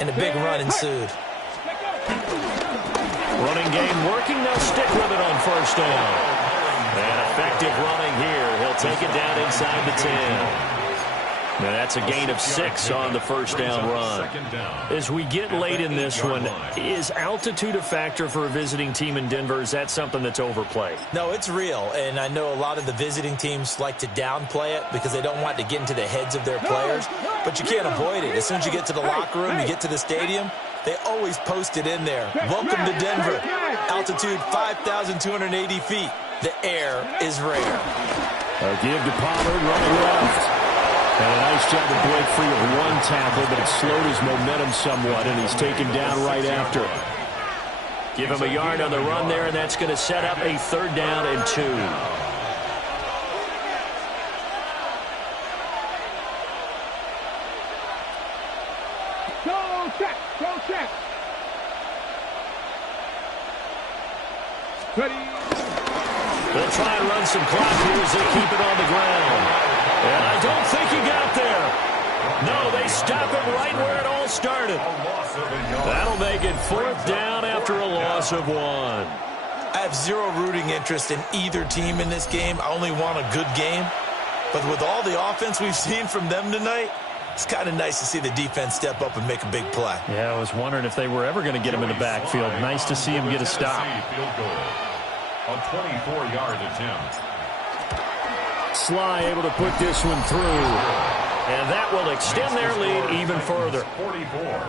and a big run ensued. Running game working. They'll stick with it on 1st down. And effective running here. He'll take it down inside the 10. Now that's a gain of 6 on the 1st down run. As we get late in this one, is altitude a factor for a visiting team in Denver? Is that something that's overplayed? No, it's real, and I know a lot of the visiting teams like to downplay it because they don't want to get into the heads of their players, but you can't avoid it. As soon as you get to the locker room, you get to the stadium, they always post it in there. Welcome to Denver. Altitude 5,280 feet. The air is rare. A give to Pollard running left. And a nice job to break free of one tackle, but it slowed his momentum somewhat, and he's taken down right after. Give him a yard on the run there, and that's going to set up a 3rd down and 2. Go check. Go check. Ready. They'll try and run some clock here as they keep it on the ground. And I don't think he got there. No, they stop it right where it all started. That'll make it 4th down after a loss of 1. I have zero rooting interest in either team in this game. I only want a good game. But with all the offense we've seen from them tonight, it's kind of nice to see the defense step up and make a big play. Yeah, I was wondering if they were ever going to get him in the backfield. Nice to see him get a stop. A 24-yard attempt. Sly able to put this one through. And that will extend their lead even further.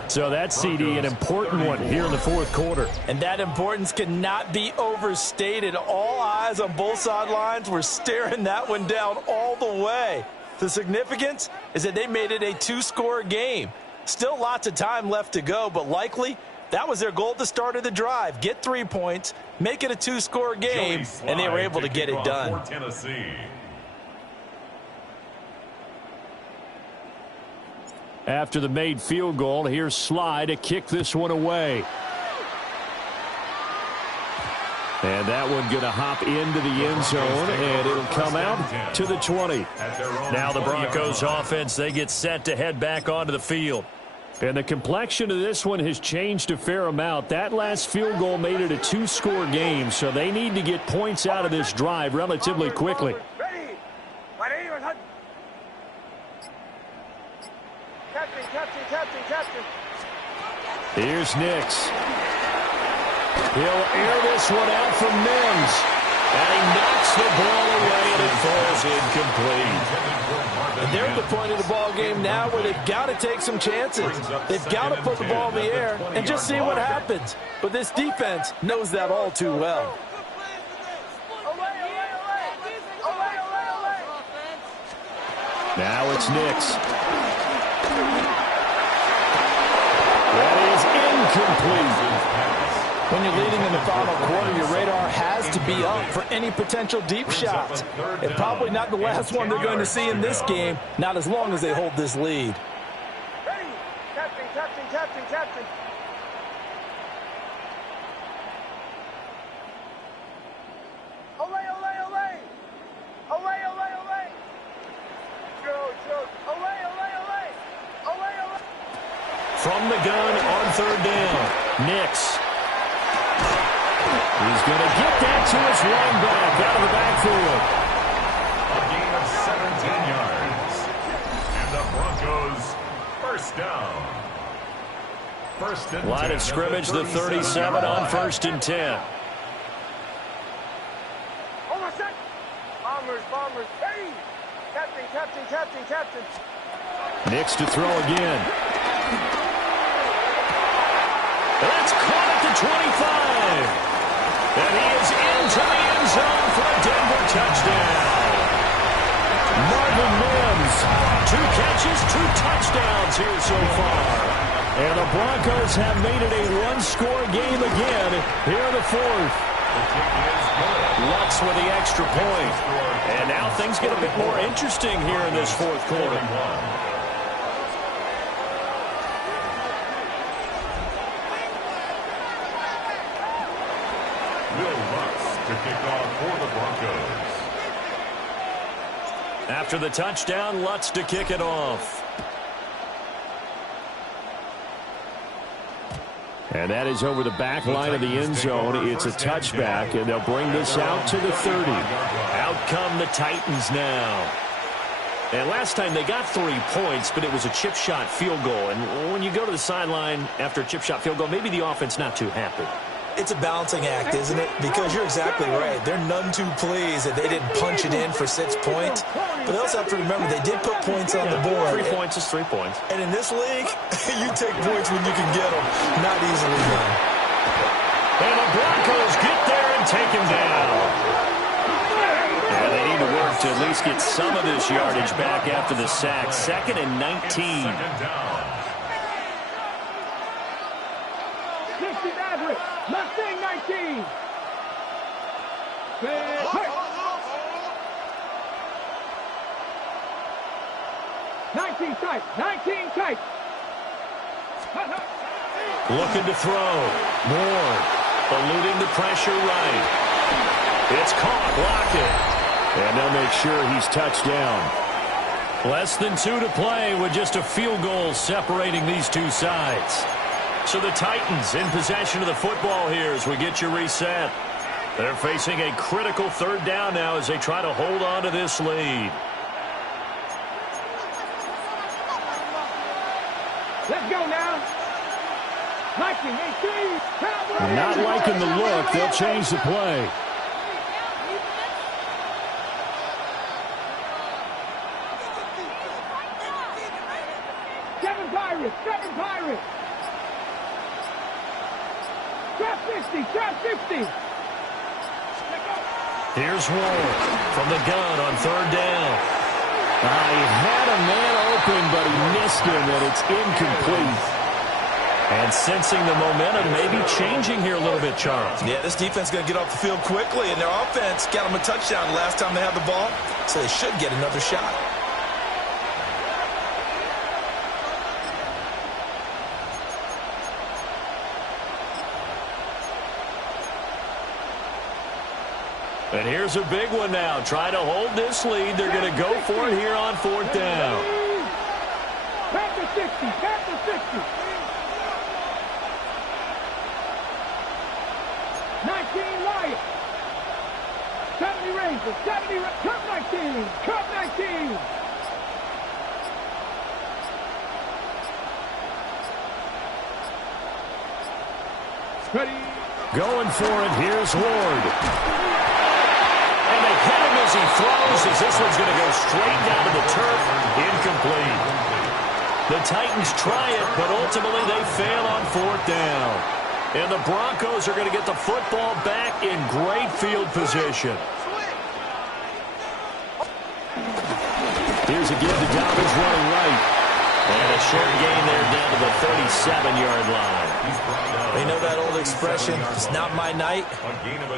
So that's, CD, an important one here in the 4th quarter. And that importance cannot be overstated. All eyes on both sidelines were staring that one down all the way. The significance is that they made it a 2-score game. Still lots of time left to go, but likely that was their goal at the start of the drive. Get 3 points, make it a 2-score game, and they were able to get it done. After the made field goal, here's Sly to kick this one away. And that one going to hop into the end zone, and it'll come out to the 20. Now the Broncos offense, they get set to head back onto the field. And the complexion of this one has changed a fair amount. That last field goal made it a 2-score game, so they need to get points out of this drive relatively quickly. Here's Nix. He'll air this one out from Mims. And he knocks the ball away, and it falls incomplete. And they're at the point of the ball game now where they've got to take some chances. They've got to put the ball in the air and just see what happens. But this defense knows that all too well. Now it's Nix. That is incomplete. When you're leading in the final quarter, your radar has to be up for any potential deep shots. And probably not the last one they're going to see in this game, not as long as they hold this lead. Ready. Captain, captain, captain, captain. Olay, olay, olay. Olay, olay, olay. Joe, Joe. Olay, olay, olay. Olay, olay. From the gun on 3rd down, Nix. He's going to get that to his running back out of the backfield. A gain of 17 yards. And the Broncos first down. Line of scrimmage, the 37 on 1st and 10. Bombers. Hey! Captain. Nix to throw again. That's caught at the 25. And he is into the end zone for a Denver touchdown. Marvin Mims, 2 catches, 2 touchdowns here so far. And the Broncos have made it a one-score game again here in the 4th. Lutz with the extra point. And now things get a bit more interesting here in this 4th quarter. Will Lutz to kick off for the Broncos. After the touchdown, Lutz to kick it off. And that is over the back line of the end zone. It's a touchback, and they'll bring this out to the 30. Out come the Titans now. And last time they got 3 points, but it was a chip shot field goal. And when you go to the sideline after a chip shot field goal, maybe the offense not too happy. It's a balancing act, isn't it? Because you're exactly right. They're none too pleased that they didn't punch it in for 6 points. But they also have to remember they did put points on the board. 3 points is 3 points. And in this league, you take points when you can get them. Not easily done. And the Broncos get there and take him down. And they need to work to at least get some of this yardage back after the sack. 2nd and 19. Mustang 19. 19 tight. Looking to throw. Moore eluding the pressure right. It's caught. Lockett. And they'll make sure he's touched down. Less than 2 to play with just a field goal separating these two sides. So the Titans in possession of the football here as we get you reset. They're facing a critical 3rd down now as they try to hold on to this lead. Let's go now. 19, 18. Not liking the look. They'll change the play. Seven Pirates. Trap 50. Here's Ward from the gun on 3rd down. He had a man open, but he missed him, and it's incomplete. And sensing the momentum maybe changing here a little bit, Charles. Yeah, this defense is going to get off the field quickly, and their offense got them a touchdown last time they had the ball, so they should get another shot. And here's a big one now. Try to hold this lead. They're going to go for it here on 4th down. Back to 60. 19 Wyatt. 70 Rangers. Cup 19. Ready. Going for it. Here's Ward. And they hit him as he throws, as this one's going to go straight down to the turf. Incomplete. The Titans try it, but ultimately they fail on 4th down. And the Broncos are going to get the football back in great field position. Here's a give to Dobbins running right. And a short gain there down to the 37-yard line. You know that old expression, it's not my night?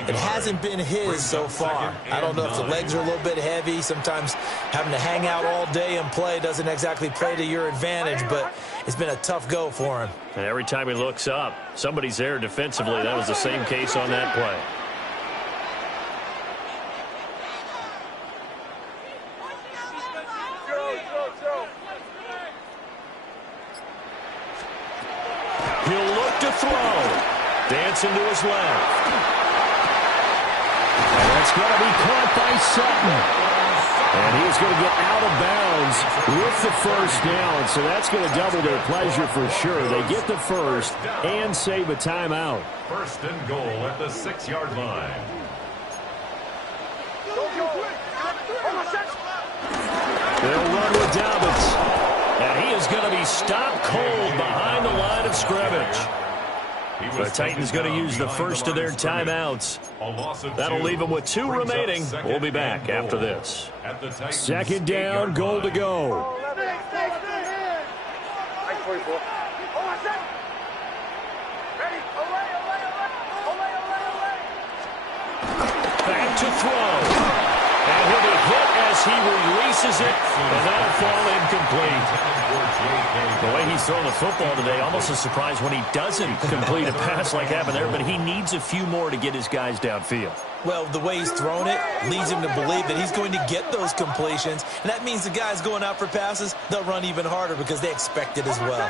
It hasn't been his so far. I don't know if the legs are a little bit heavy. Sometimes having to hang out all day and play doesn't exactly play to your advantage, but it's been a tough go for him. And every time he looks up, somebody's there defensively. That was the same case on that play. He'll look to throw. Dancing to his left. And it's going to be caught by Sutton. And he's going to get out of bounds with the first down, so that's going to double their pleasure for sure. They get the first and save a timeout. First and goal at the 6-yard line. They'll run with Dobbins. And he is going to be stopped cold behind the line of scrimmage. The Titans going to use the first of their timeouts. That'll leave them with 2 remaining. We'll be back after this. Second down, goal to go. Back to throw. And he'll be hit as he releases it, and that'll fall incomplete. The way he's throwing the football today, almost a surprise when he doesn't complete a pass like happened there, but he needs a few more to get his guys downfield. Well, the way he's thrown it leads him to believe that he's going to get those completions, and that means the guys going out for passes, they'll run even harder because they expect it as well.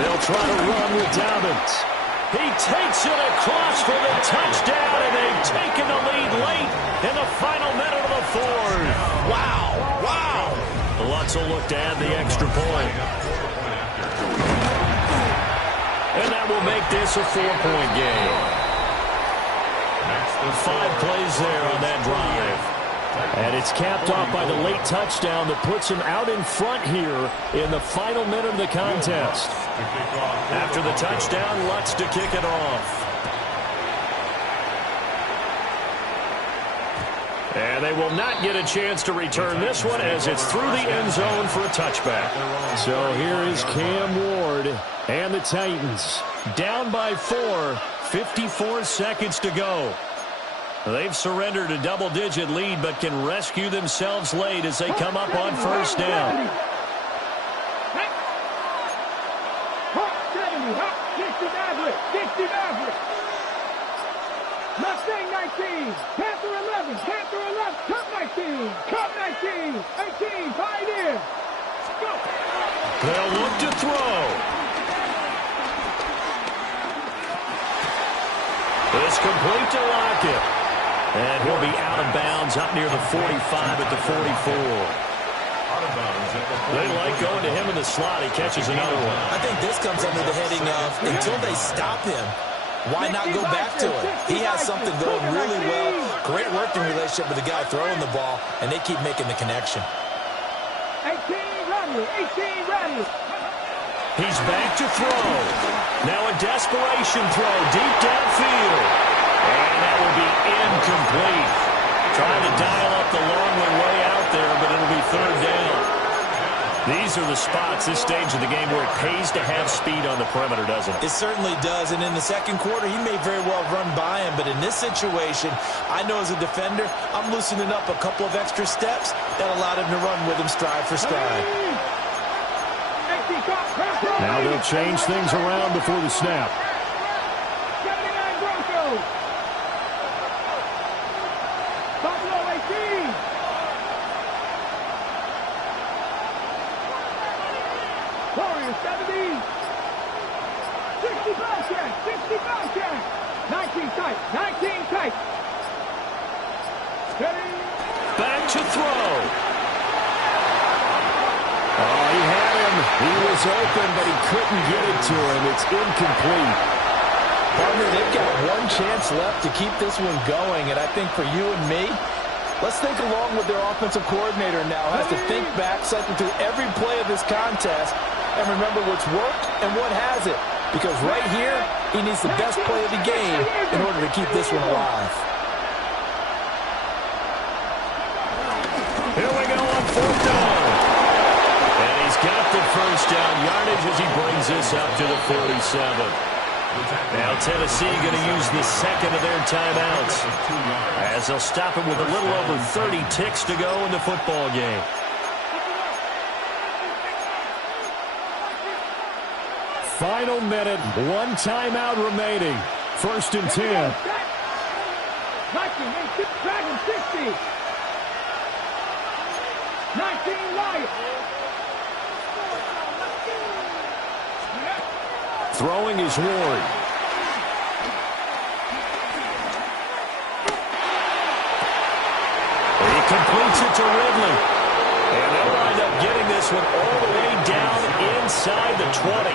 They'll try to run with Dobbins. He takes it across for the touchdown, and they've taken the lead late in the final minute of the fourth. Wow, wow. The Lutz will look to add the extra point. And that will make this a 4-point game. 5 plays there on that drive. And it's capped off by the late touchdown that puts him out in front here in the final minute of the contest. After the touchdown, Lutz to kick it off. And they will not get a chance to return this one as it's through the end zone for a touchback. So here is Cam Ward and the Titans. Down by 4, 54 seconds to go. They've surrendered a double-digit lead but can rescue themselves late as they come up on first down. Mustang 19, Panther 11, Panther 11, Cup 19, Cup 19, 18, Pioneer. Go. They'll look to throw. It's complete to Lockett. And he'll be out of bounds up near the 45 at the 44. They like going to him in the slot. He catches another one. I think this comes under the heading of until they stop him, why not go back to it? He has something going really well. Great working relationship with the guy throwing the ball, and they keep making the connection. 18 Radley, 18 Radley. He's back to throw. Now a desperation throw deep downfield. And that will be incomplete. Trying to dial up the long way out there, but it'll be third down. These are the spots, this stage of the game, where it pays to have speed on the perimeter, doesn't it? It certainly does, and in the second quarter, he may very well run by him, but in this situation, I know as a defender, I'm loosening up a couple of extra steps that allowed him to run with him stride for stride. Now they'll change things around before the snap. 79 Broncos. Buffalo 18. Warriors 70. 60 Bobcat, 60 Bobcat. 19 tight, 19 tight. Steady. Back to throw. Oh, he had him. He was open, but he couldn't get it to him. It's incomplete. Partner, they've got one chance left to keep this one going, and I think for you and me, let's think along with their offensive coordinator now. Has to think back, cycle through every play of this contest, and remember what's worked and what hasn't. Because right here, he needs the best play of the game in order to keep this one alive. Here we go on fourth down. And he's got the first down yardage as he brings this up to the 47. Now Tennessee going to use the second of their timeouts as they'll stop it with a little over 30 ticks to go in the football game. Final minute, one timeout remaining. First and 10. Dragon 60. 19 Lions. Throwing is Ward. Gets it to Ridley. And they'll wind up getting this one all the way down inside the 20.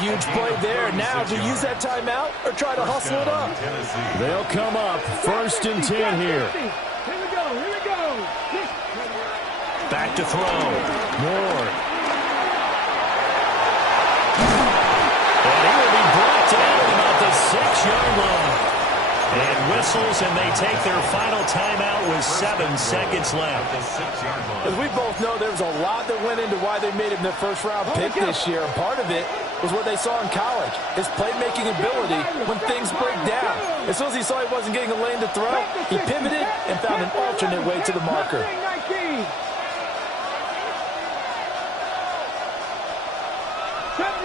Huge play there. Now, do you use that timeout or try to hustle it up? They'll come up 1st and 10 here. Here we go. Back to throw. Moore. And he will be brought down at about the 6-yard line. And whistles, and they take their final timeout with 7 seconds left. As we both know, there was a lot that went into why they made him their first-round pick this year. And part of it was what they saw in college, his playmaking ability when things break down. As soon as he saw he wasn't getting a lane to throw, he pivoted and found an alternate way to the marker. 70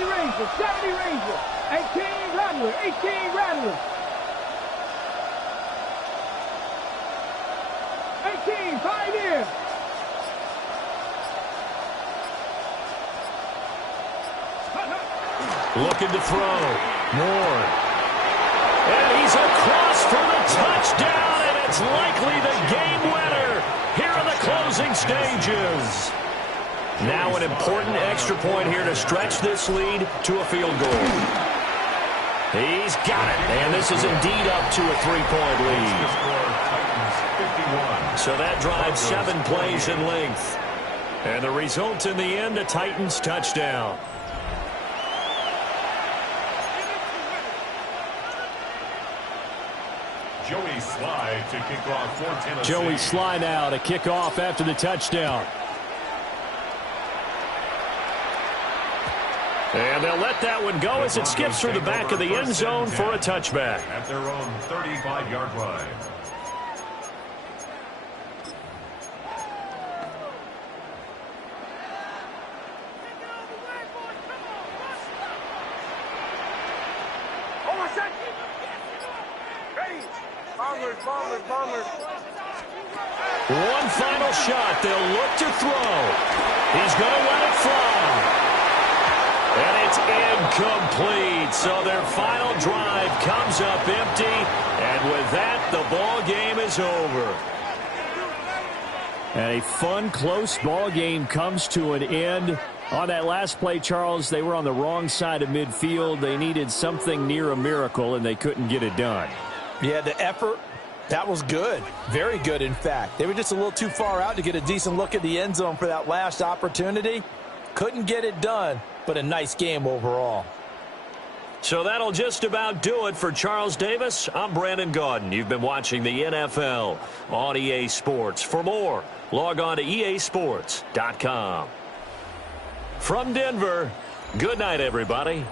Ranger, 18 Rattler. 18 Pioneer. Looking to throw. Moore. And he's across for the touchdown, and it's likely the game winner here in the closing stages. Now an important extra point here to stretch this lead to a field goal. He's got it, and this is indeed up to a 3-point lead. So that drives 7 plays in length. And the result in the end, a Titans touchdown. Joey Sly to kick off for Tennessee. Joey Sly now to kick off after the touchdown. And they'll let that one go as it skips through the back of the end zone for a touchback. At their own 35-yard line. One final shot. They'll look to throw. He's going to let it fly. And it's incomplete. So their final drive comes up empty. And with that, the ball game is over. And a fun, close ball game comes to an end. On that last play, Charles, they were on the wrong side of midfield. They needed something near a miracle, and they couldn't get it done. Yeah, the effort, that was good. Very good, in fact. They were just a little too far out to get a decent look at the end zone for that last opportunity. Couldn't get it done, but a nice game overall. So that'll just about do it for Charles Davis. I'm Brandon Gaudin. You've been watching the NFL on EA Sports. For more, log on to easports.com. From Denver, good night, everybody.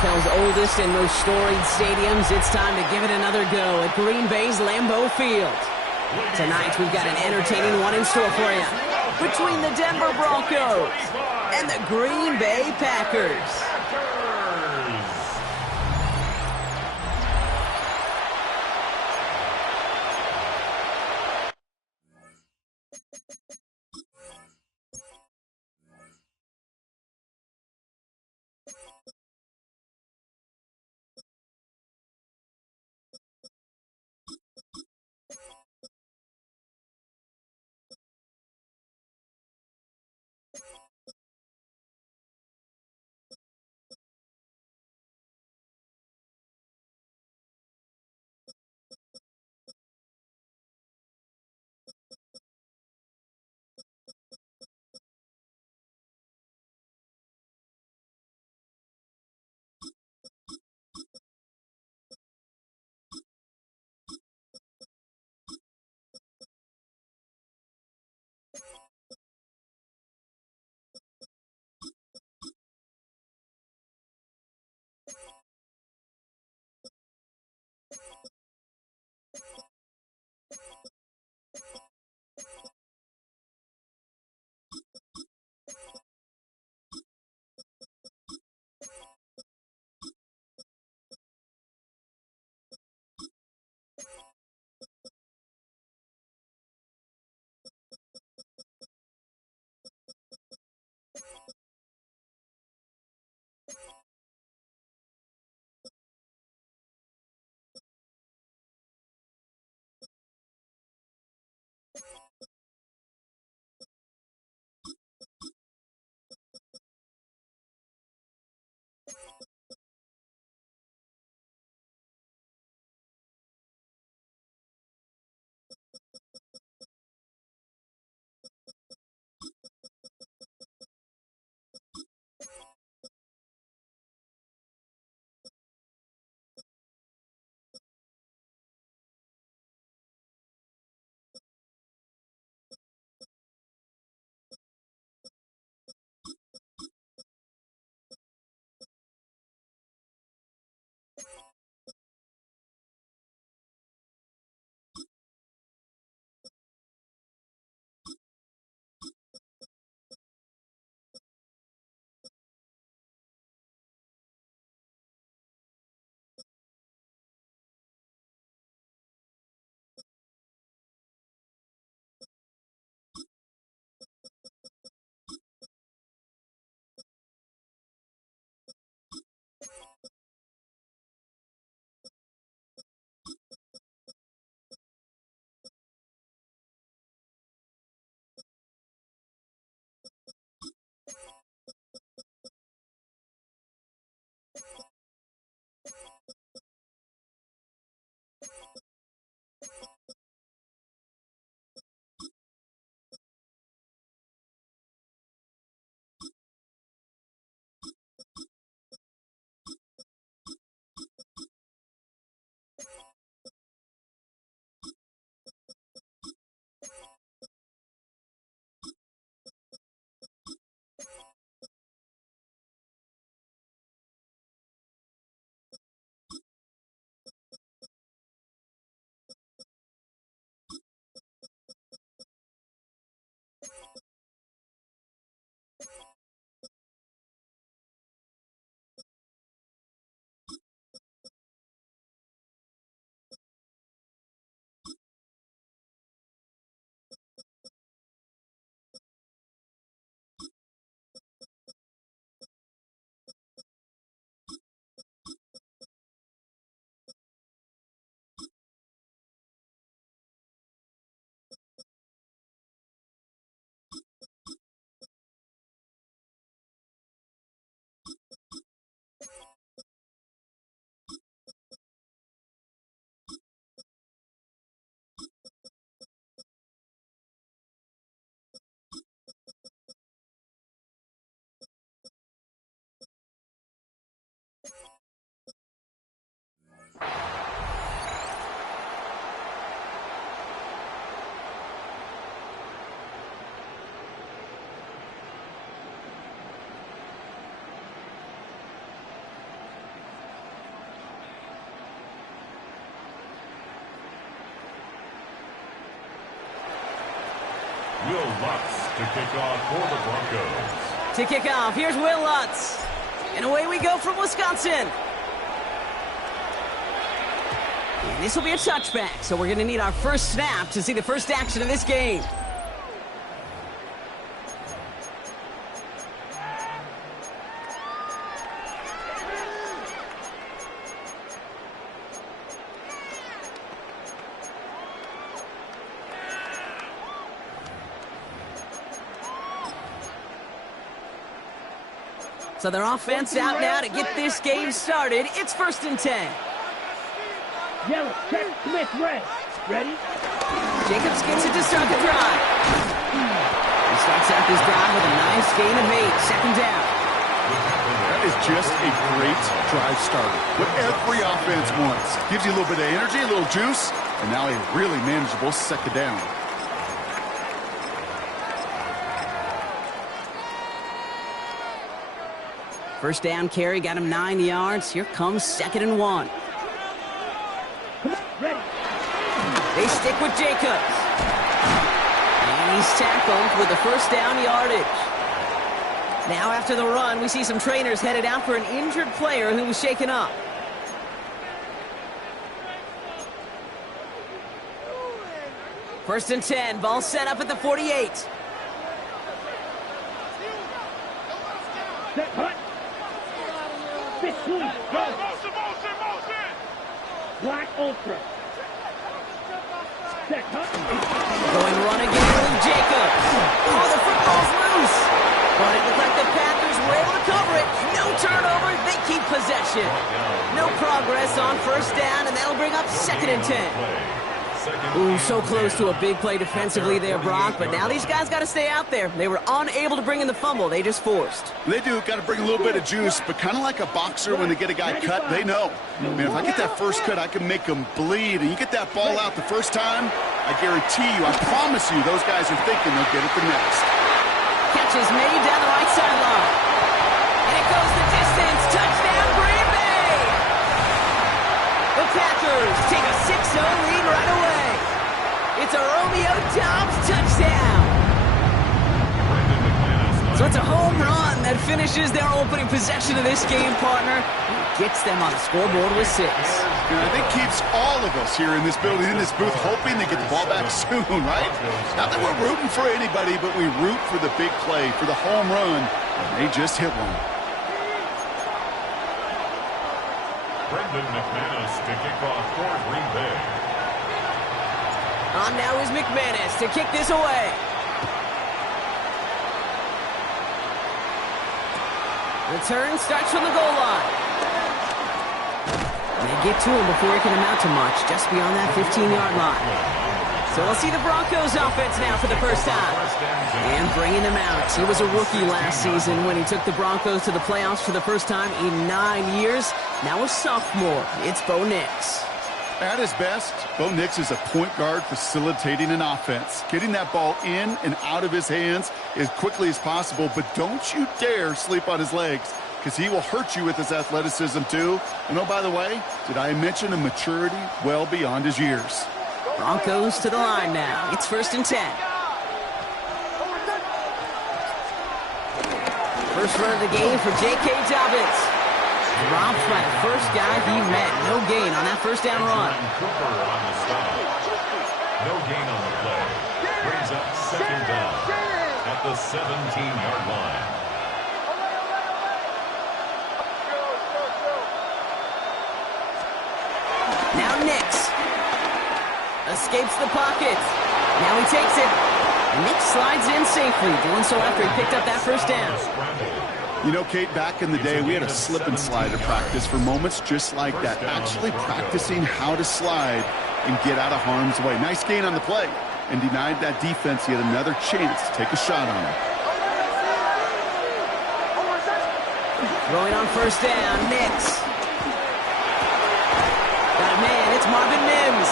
NFL's oldest and most storied stadiums, it's time to give it another go at Green Bay's Lambeau Field. Tonight, we've got an entertaining one in store for you between the Denver Broncos and the Green Bay Packers. Will Lutz to kick off for the Broncos. To kick off, here's Will Lutz. And away we go from Wisconsin. And this will be a touchback, so we're going to need our first snap to see the first action of this game. So their offense out now to get this game started. It's 1st and 10. Yellow, check, Smith, red. Ready? Jacobs gets it to start the drive. He starts out this drive with a nice gain of 8. Second down. That is just a great drive starter. What every offense wants. Gives you a little bit of energy, a little juice, and now a really manageable second down. First down carry, got him 9 yards. Here comes 2nd and 1. Ready. They stick with Jacobs. And he's tackled with the first down yardage. Now after the run, we see some trainers headed out for an injured player who was shaken up. First and 10, ball set up at the 48. Set, hut. 15, go. Black Ultra. Set, hut. Going run again with Jacobs. Oh, the football's loose. But it looked like the Packers were able to cover it. No turnover, they keep possession. No progress on first down, and that'll bring up 2nd and 10. Ooh, so close to a big play defensively there, Brock, but now these guys got to stay out there. They were unable to bring in the fumble. They just forced. They do. Got to bring a little bit of juice, but kind of like a boxer when they get a guy cut, they know. Man, if I get that first cut, I can make them bleed. And you get that ball out the first time, I guarantee you, I promise you, those guys are thinking they'll get it the next. Catch is made down the right sideline. And it goes the distance. Touchdown, Green Bay! The Packers take a 6-0 lead right away. It's a Romeo Doubs touchdown. So it's a home run that finishes their opening possession of this game, partner. Gets them on the scoreboard with 6. I think keeps all of us here in this building, in this booth, hoping they get the ball back soon, right? Not that we're rooting for anybody, but we root for the big play, for the home run, and they just hit one. Brendan McManus to kick off for Green Bay. On now is McManus to kick this away. Return starts from the goal line. And they get to him before he can amount to much, just beyond that 15-yard line. So we'll see the Broncos offense now for the first time. And bringing them out. He was a rookie last season when he took the Broncos to the playoffs for the first time in 9 years. Now a sophomore. It's Bo Nix. At his best, Bo Nix is a point guard facilitating an offense, getting that ball in and out of his hands as quickly as possible, but don't you dare sleep on his legs, because he will hurt you with his athleticism too. And oh, by the way, did I mention a maturity well beyond his years? Broncos to the line now. It's 1st and 10. First run of the game for J.K. Dobbins. Dropped by the first guy he met. No gain on that first down run. Cooper on the stop. No gain on the play. Brings up 2nd down at the 17-yard line. Now Nix escapes the pocket. Now he takes it. Nix slides in safely, doing so after he picked up that first down. You know, Kate, back in the day, we had a slip and slide at practice for moments just like that. Actually practicing how to slide and get out of harm's way. Nice gain on the play, and denied that defense yet another chance to take a shot on him. Throwing on first down, Nix. Got a man, it's Marvin Mims.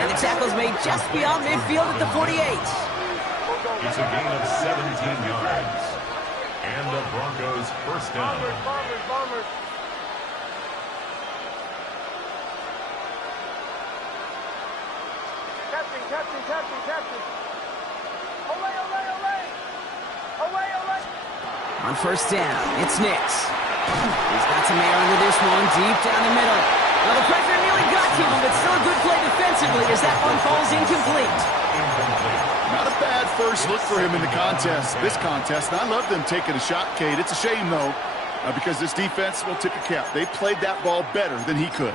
And the tackle's made just beyond midfield at the 48. It's a gain of 17 yards. And the Broncos first down. Bombers. Captain. On first down, it's Nix. He's got some air under this one, deep down the middle. Well, the pressure nearly got to him, but still a good play defensively as that one falls incomplete. Not a bad first look for him in the this contest. And I love them taking a shot, Kate. It's a shame, though, because this defense will tip your cap. They played that ball better than he could.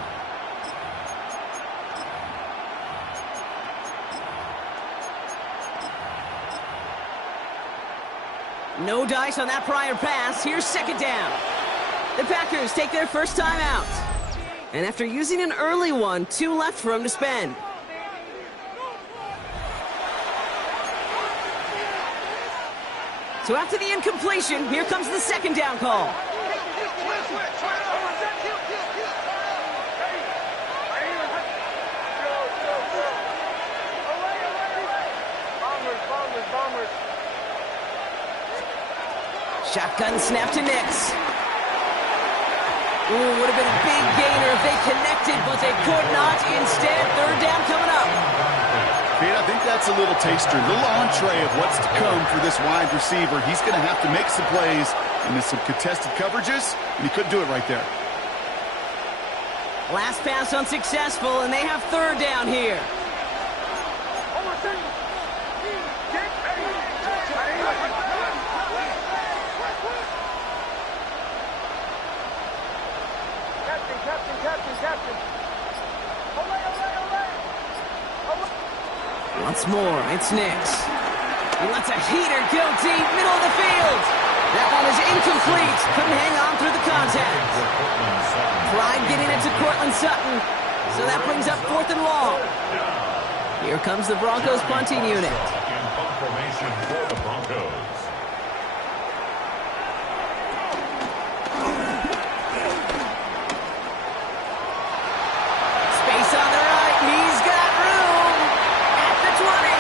No dice on that prior pass. Here's second down. The Packers take their first time out. And after using an early one, 2 left for him to spend. So after the incompletion, here comes the second down call. Shotgun snap to Nix. Ooh, would have been a big gainer if they connected, but they could not. Instead, third down coming up. Kate, I think that's a little taster, a little entree of what's to come for this wide receiver. He's going to have to make some plays into some contested coverages, and he couldn't do it right there. Last pass unsuccessful, and they have third down here. Once more, it's Nix. He lets a heater go deep, middle of the field. That one is incomplete. Couldn't hang on through the contact. Pride getting it to Cortland Sutton. So that brings up 4th and long. Here comes the Broncos punting unit. Formation for the Broncos. Space on the right. He's got room at the 20.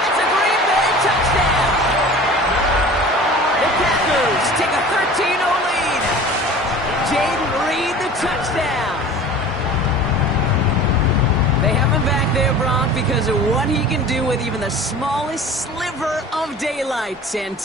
That's a Green Bay touchdown. The Packers take a 13-0 lead. Jaden Reed, the touchdown. They have him back there, Bronk, because of what he can do with even the smallest sliver of daylight. And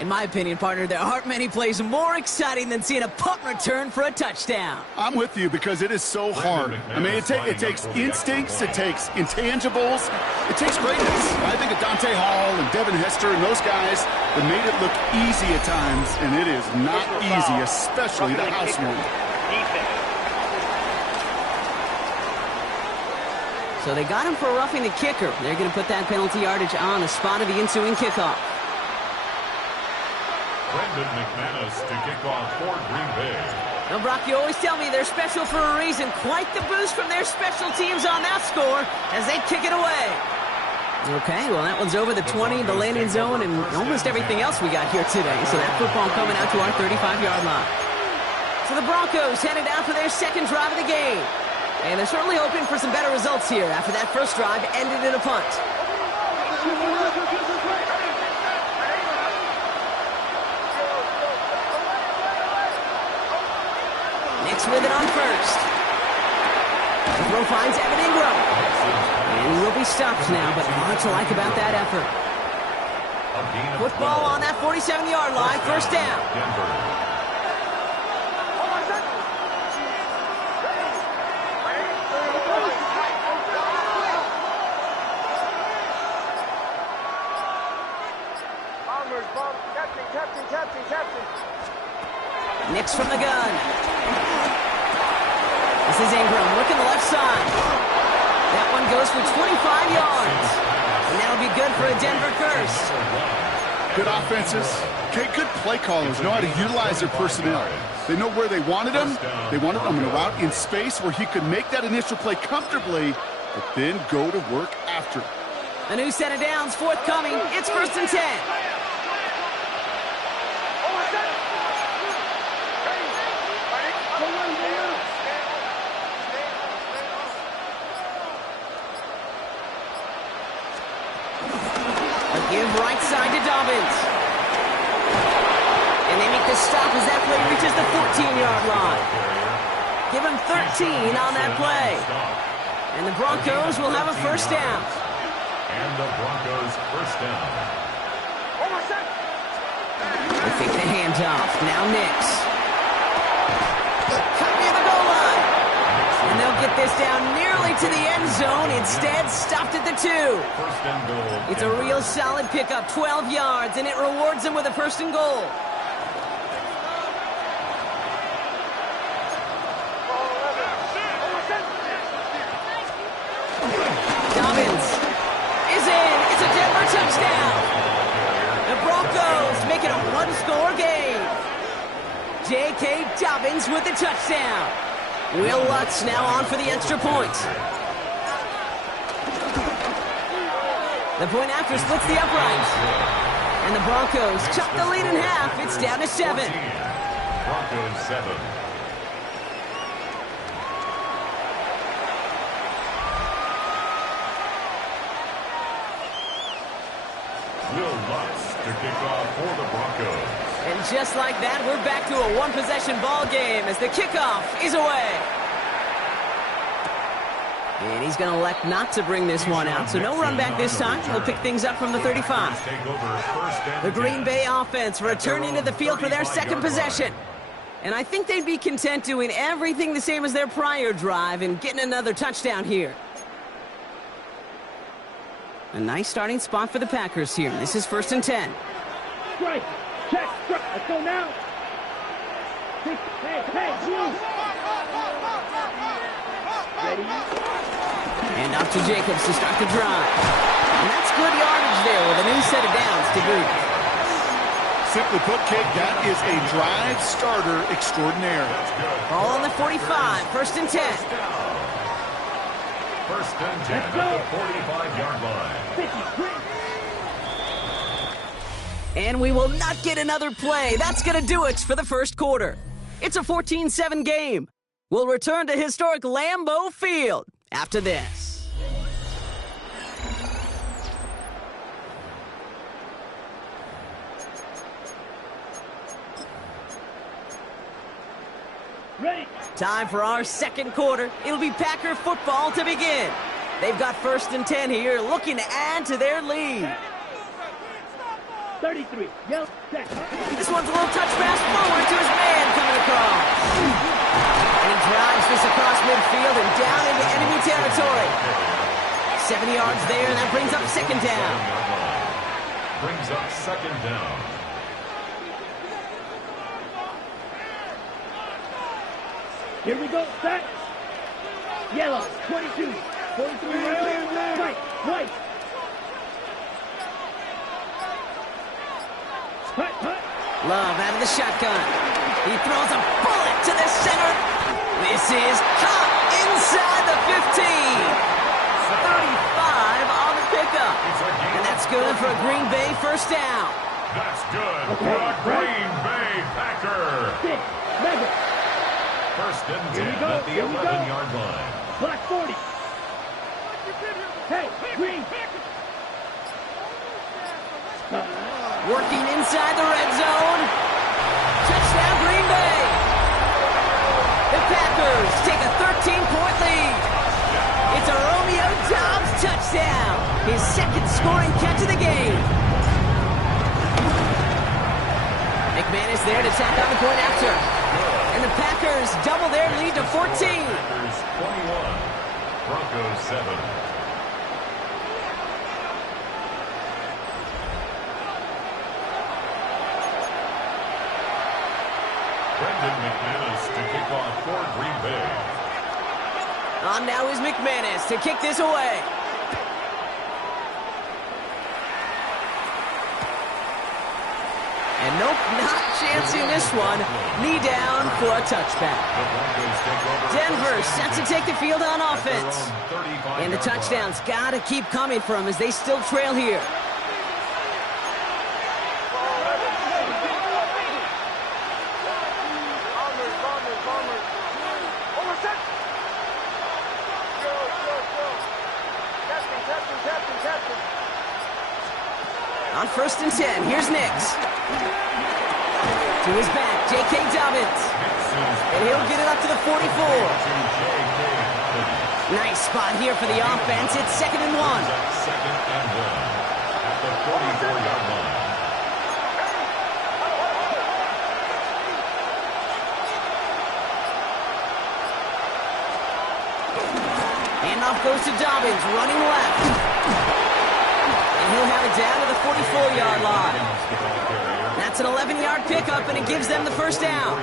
in my opinion, partner, there aren't many plays more exciting than seeing a punt return for a touchdown. I'm with you because it is so hard. I mean, it takes instincts, it takes intangibles, it takes greatness. I think of Dante Hall and Devin Hester and those guys that made it look easy at times, and it is not easy, especially the house one. So they got him for roughing the kicker. They're going to put that penalty yardage on the spot of the ensuing kickoff. Brendan McManus to kick off for Green Bay. Now, Brock, you always tell me they're special for a reason. Quite the boost from their special teams on that score as they kick it away. Okay, well, that one's over the 20, the landing zone, and almost everything else we got here today. So that football coming out to our 35-yard line. So the Broncos headed out for their second drive of the game. And they're certainly hoping for some better results here after that first drive ended in a punt. Nix with it on first. The throw finds Evan Ingram. And will be stopped now, but not to like about that effort. Football on that 47-yard line, first down. Nix from the gun. This is Ingram looking the left side. That one goes for 25 yards. And that'll be good for a Denver first. Good offenses. Okay, good play callers know how to utilize their personnel. They know where they wanted him. They wanted him in a route in space where he could make that initial play comfortably, but then go to work after. A new set of downs forthcoming. It's 1st and 10. Give right side to Dobbins. And they make the stop as that play reaches the 14-yard line. Give him 13 on that play. And the Broncos will have a first down. And the Broncos first down. They take the handoff. Now Nix. Cut near the goal line. And they'll get this down nearly to the end zone. Instead, stopped at the 2. First and goal. It's a real solid pickup, 12 yards, and it rewards them with a first and goal. Dobbins is in. It's a Denver touchdown. The Broncos make it a one-score game. J.K. Dobbins with the touchdown. Will Lutz now on for the extra point. The point after splits the uprights. And the Broncos chop the lead in half. It's down to 7. Broncos 7. Will Lutz to kick off for the Broncos. And just like that, we're back to a one-possession ball game as the kickoff is away. And he's going to elect not to bring this one out, so no run back this time. He'll pick things up from the 35. The Green Bay offense returning to the field for their second possession. And I think they'd be content doing everything the same as their prior drive and getting another touchdown here. A nice starting spot for the Packers here. This is 1st and 10. Strike. Check. Strike. Let's go now. Hey, blue. Ready? And up to Jacobs to start the drive. And that's good yardage there with a new set of downs to boot. Simply put, Kate, that is a drive starter extraordinaire. Ball on the 45. 1st and 10. First and 10 at the 45-yard line. And we will not get another play. That's going to do it for the first quarter. It's a 14-7 game. We'll return to historic Lambeau Field after this. Ready. Time for our second quarter. It'll be Packer football to begin. They've got 1st and 10 here, looking to add to their lead. 33. Yellow. Check. This one's a little touch pass forward to his man coming across. And he drives this across midfield and down into enemy territory. 7 yards there, and that brings up 2nd down. Brings up 2nd down. Here we go. Set. Yellow. 22. 43. Right. White. Love out of the shotgun. He throws a bullet to the center. This is caught inside the 15. 35 on the pickup. And that's good for a Green Bay first down. That's good for a Green Bay Packer. 1st and 10 at the 11-yard line. Black 40. Hey, Green. Working inside the red zone. Touchdown, Green Bay. The Packers take a 13-point lead. It's a Romeo Doubs touchdown. His 2nd scoring catch of the game. McManus there to tack on the point after. And the Packers double their lead to 14. Packers 21, Broncos 7. McManus to kick off for Green Bay. On now is McManus to kick this away. And nope, not chancing this one. Knee down for a touchback. Denver set to take the field on offense. And the touchdowns got to keep coming from them as they still trail here. On 1st and 10, here's Nix. To his back, J.K. Dobbins. And he'll get it up to the 44. Nice spot here for the offense. It's 2nd and 1. Second and 1 at the 44-yard line. Handoff goes to Dobbins, running left. And he'll have it down to the 44-yard line. That's an 11-yard pickup, and it gives them the first down.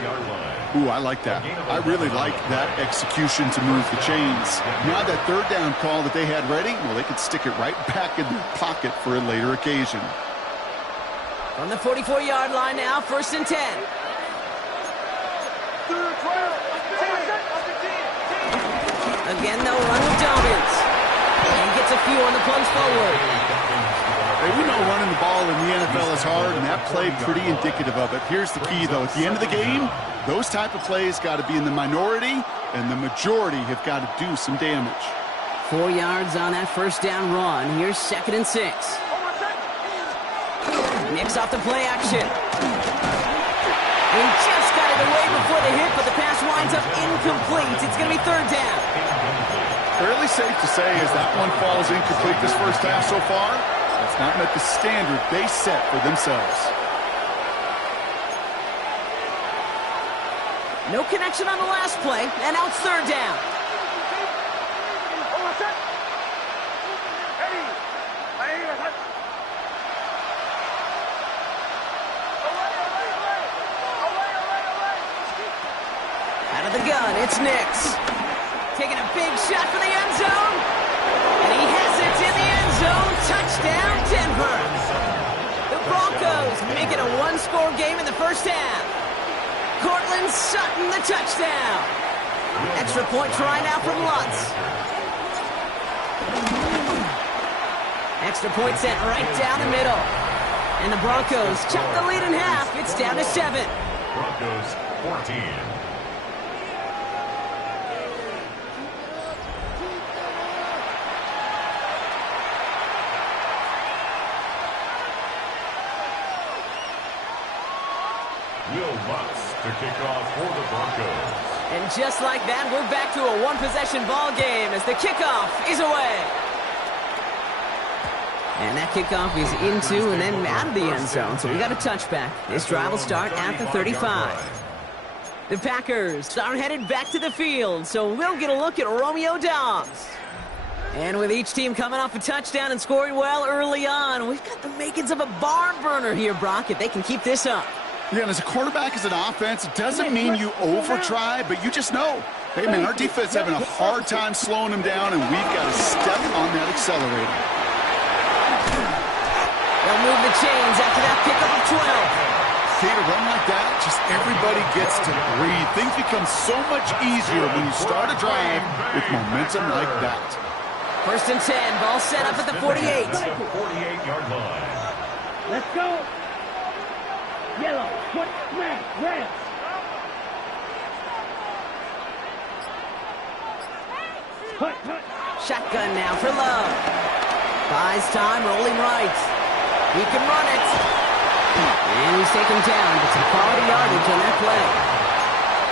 Ooh, I like that. I really like that execution to move the chains. Now that 3rd down call that they had ready, well, they could stick it right back in their pocket for a later occasion. From the 44-yard line now, 1st and 10. Again, they'll run with Dobbins. And gets a few on the plunge forward. Hey, we know running the ball in the NFL is hard, and that play pretty indicative of it. Here's the key, though. At the end of the game, those type of plays got to be in the minority, and the majority have got to do some damage. 4 yards on that 1st down run. Here's 2nd and 6. Nix off the play action. He just got it away before the hit, but the pass winds up incomplete. It's going to be 3rd down. Fairly safe to say as that one falls incomplete this first half so far, it's not met the standard they set for themselves. No connection on the last play, and now it's 3rd down. Out of the gun, it's Nix. Taking a big shot for the end zone. And he has it in the end zone. Touchdown, Denver. The Broncos make it a 1-score game in the first half. Cortland Sutton, the touchdown. Extra point try now from Lutz. Extra point sent right down the middle. And the Broncos chop the lead in half. It's down to 7. Broncos 14. To kick off for the Broncos. And just like that, we're back to a 1-possession ball game as the kickoff is away. And that kickoff is into and then out of the end zone, so we got a touchback. This drive will start at the 35. The Packers are headed back to the field, so we'll get a look at Romeo Doubs. And with each team coming off a touchdown and scoring well early on, we've got the makings of a barn burner here, Brock, if they can keep this up. Yeah, and as a quarterback, as an offense, it doesn't mean you over-try, but you just know, hey, man, our defense having a hard time slowing them down, and we've got to step on that accelerator. They'll move the chains after that pickup of 12. See, to run like that, just everybody gets to breathe. Things become so much easier when you start a drive with momentum like that. 1st and 10, ball set up at the 48. 48-yard line. Let's go. Yellow, foot, smash, red. Hut, hut. Shotgun now for Love. Buys time, rolling right. He can run it. And he's taken down, but some quality yardage on that play.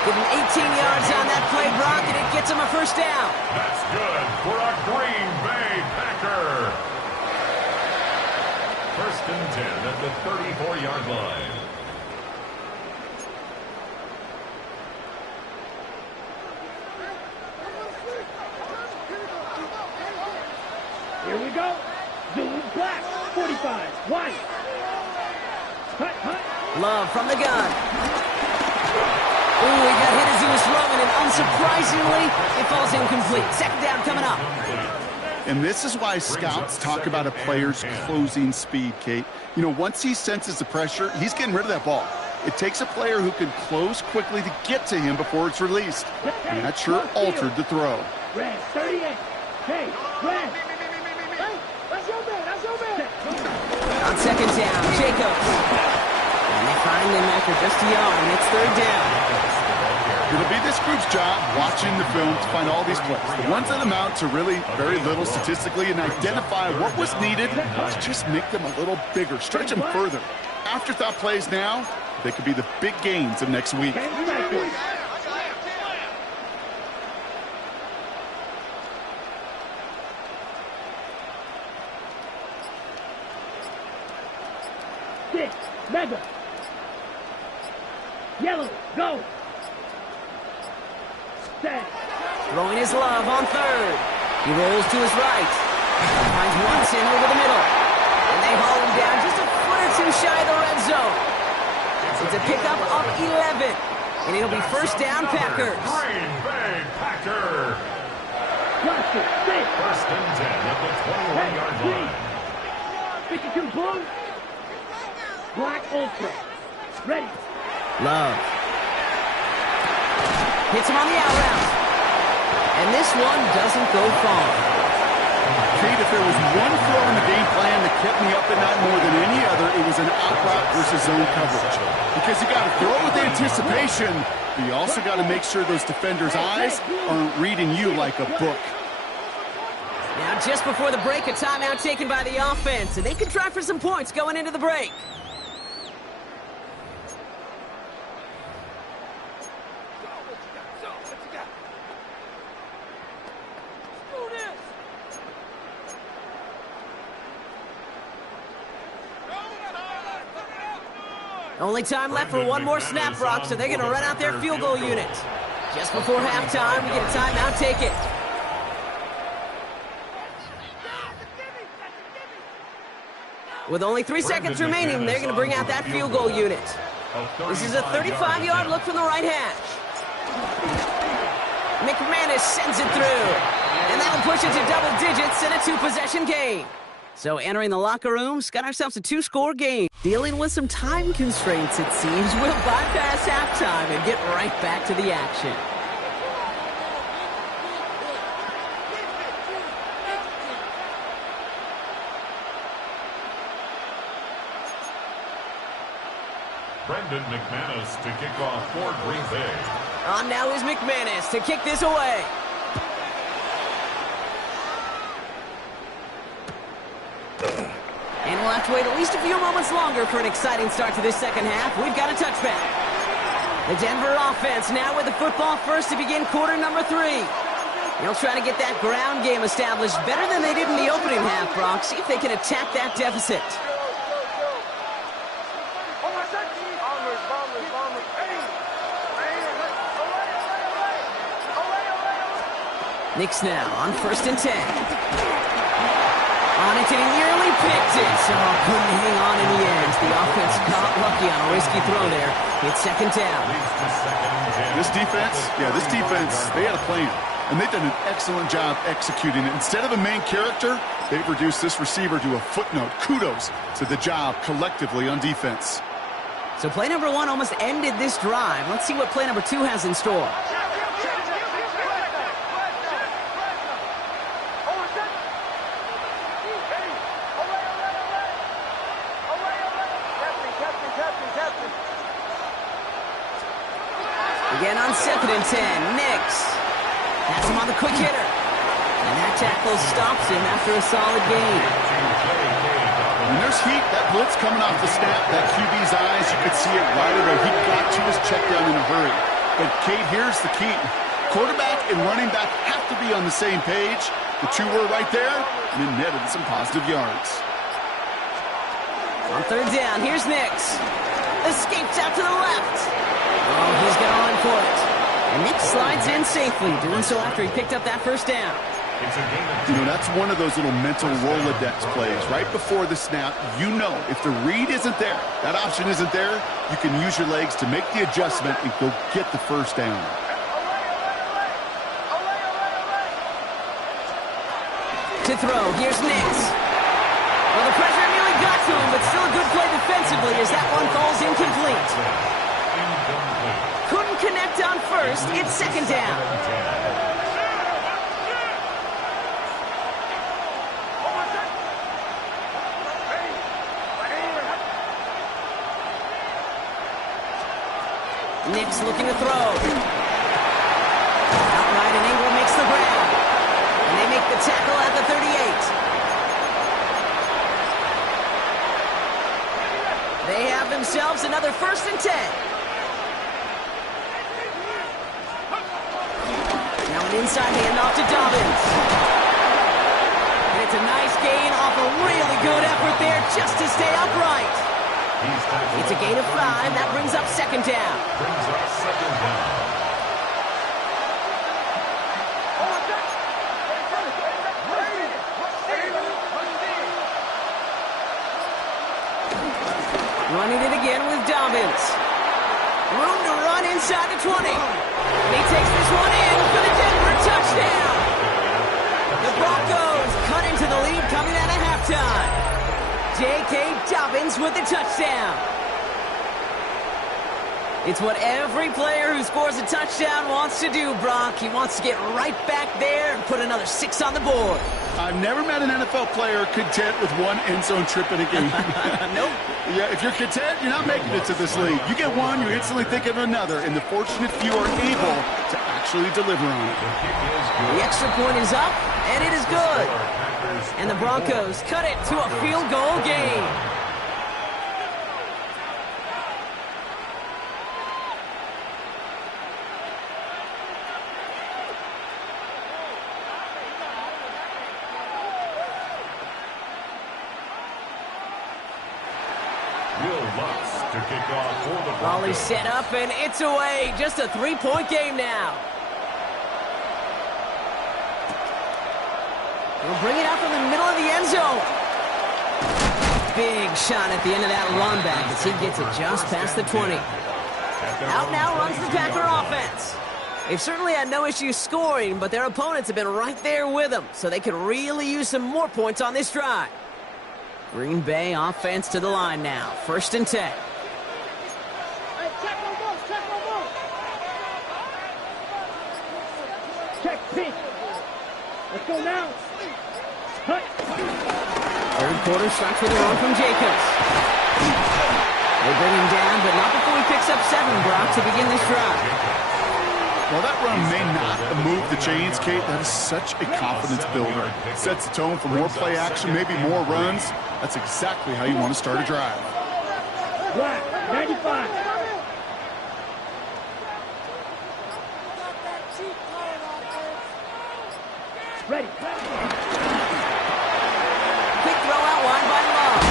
Give him 18 yards on that play, Brock, and it gets him a 1st down. That's good for a Green Bay Packer. 1st and 10 at the 34-yard line. Here we go. Blue, black, 45, white. Hut, hut. Love from the gun. Ooh, he got hit as he was throwing, and unsurprisingly, it falls incomplete. 2nd down coming up. And this is why scouts talk about a player's closing speed, Kate. You know, once he senses the pressure, he's getting rid of that ball. It takes a player who can close quickly to get to him before it's released. And that sure altered the throw. Red, 38. Hey, red. Hey, that's your man, that's your man. On 2nd down, Jacobs. And they finally measure just a yard, and it's 3rd down. It'll be this group's job watching the film to find all these plays. The ones that amount to really very little statistically and identify what was needed to just make them a little bigger, stretch them further. Afterthought plays now, they could be the big gains of next week. Leather. Yellow. Go. Set. Throwing his love on third. He rolls to his right. Finds Watson over the middle. And they haul him down just a foot or two shy of the red zone. It's a pickup of 11. And it'll be first down, Packers. Green Bay Packers. Watch it. Six. First and 10 at the 21-yard line. 52 blue. Black ultra. Ready. Love. Hits him on the out route. And this one doesn't go far. Kate, if there was one throw in the game plan that kept me up at night more than any other, it was an out route versus zone coverage. Because you got to throw with anticipation, but you also got to make sure those defenders' eyes aren't reading you like a book. Now, just before the break, a timeout taken by the offense, and they can try for some points going into the break. Only time left for one more snap, Brock, so they're going to run out their field goal unit. Just before halftime, we get a timeout taken. With only 3 seconds remaining, they're going to bring out that field goal unit. This is a 35-yard look from the right hash. McManus sends it through. And that'll push it to double digits in a two-possession game. So entering the locker rooms, got ourselves a 2-score game. Dealing with some time constraints, it seems. We'll bypass halftime and get right back to the action. Brendan McManus to kick off for Green Bay. On now is McManus to kick this away. And we'll have to wait at least a few moments longer for an exciting start to this second half. We've got a touchback. The Denver offense now with the football first to begin quarter number 3. They'll try to get that ground game established better than they did in the opening half, Brock. See if they can attack that deficit. Knicks now on first and 10. On it, and he nearly picked it. So couldn't hang on in the end. The offense got lucky on a risky throw there. It's second down. This defense, they had a plan. And they've done an excellent job executing it. Instead of a main character, they've reduced this receiver to a footnote. Kudos to the job collectively on defense. So play number 1 almost ended this drive. Let's see what play number 2 has in store. Again on second and 10, Nix. Has him on the quick hitter. And that tackle stops him after a solid gain. When there's heat, that blitz coming off the snap, that QB's eyes, you could see it right away. He got to his check down in a hurry. But, Kate, here's the key. Quarterback and running back have to be on the same page. The two were right there, and it netted some positive yards. On third down, here's Nix. Escapes out to the left. Oh, he's going to run for it. And Nick slides in safely, doing so after he picked up that first down. You know, that's one of those little mental Rolodex plays. Right before the snap, you know if the read isn't there, that option isn't there, you can use your legs to make the adjustment and go get the first down. To throw, here's Nix. Well, the pressure nearly got to him, but still a good play defensively as that one falls incomplete. Couldn't connect on first. It's second down. Nix looking to throw. Outright, and Ingram makes the grab. And they make the tackle at the 38. They have themselves another first and 10. Now an inside handoff to Dobbins. And it's a nice gain off a really good effort there just to stay upright. It's a gain of 5. That brings up second down. Running it again with Dobbins. Room to run inside the 20. He takes this one in for the Denver touchdown. The Broncos cut into the lead coming out of halftime. J.K. Dobbins with the touchdown. It's what every player who scores a touchdown wants to do, Brock. He wants to get right back there and put another 6 on the board. I've never met an NFL player content with one end zone trip in a game. Nope. Yeah, if you're content, you're not making it to this league. You get one, you instantly think of another, and the fortunate few are able to actually deliver on it. The extra point is up, and it is good. And the Broncos cut it to a field goal game. Raleigh set up, and it's away. Just a 3-point game now. He'll bring it out from the middle of the end zone. Big shot at the end of that run back as he gets it just past the 20. Out now runs the Packer offense. They've certainly had no issue scoring, but their opponents have been right there with them, so they could really use some more points on this drive. Green Bay offense to the line now. 1st and 10. Check pink. Let's go now. Third quarter starts with a run from Jacobs. They bring him down, but not before he picks up 7, Brock, to begin this drive. Well, that run may not move the chains, Kate. That is such a confidence builder. Sets the tone for more play action, maybe more runs. That's exactly how you want to start a drive. Black, 95. Ready. Quick throw out wide by Love.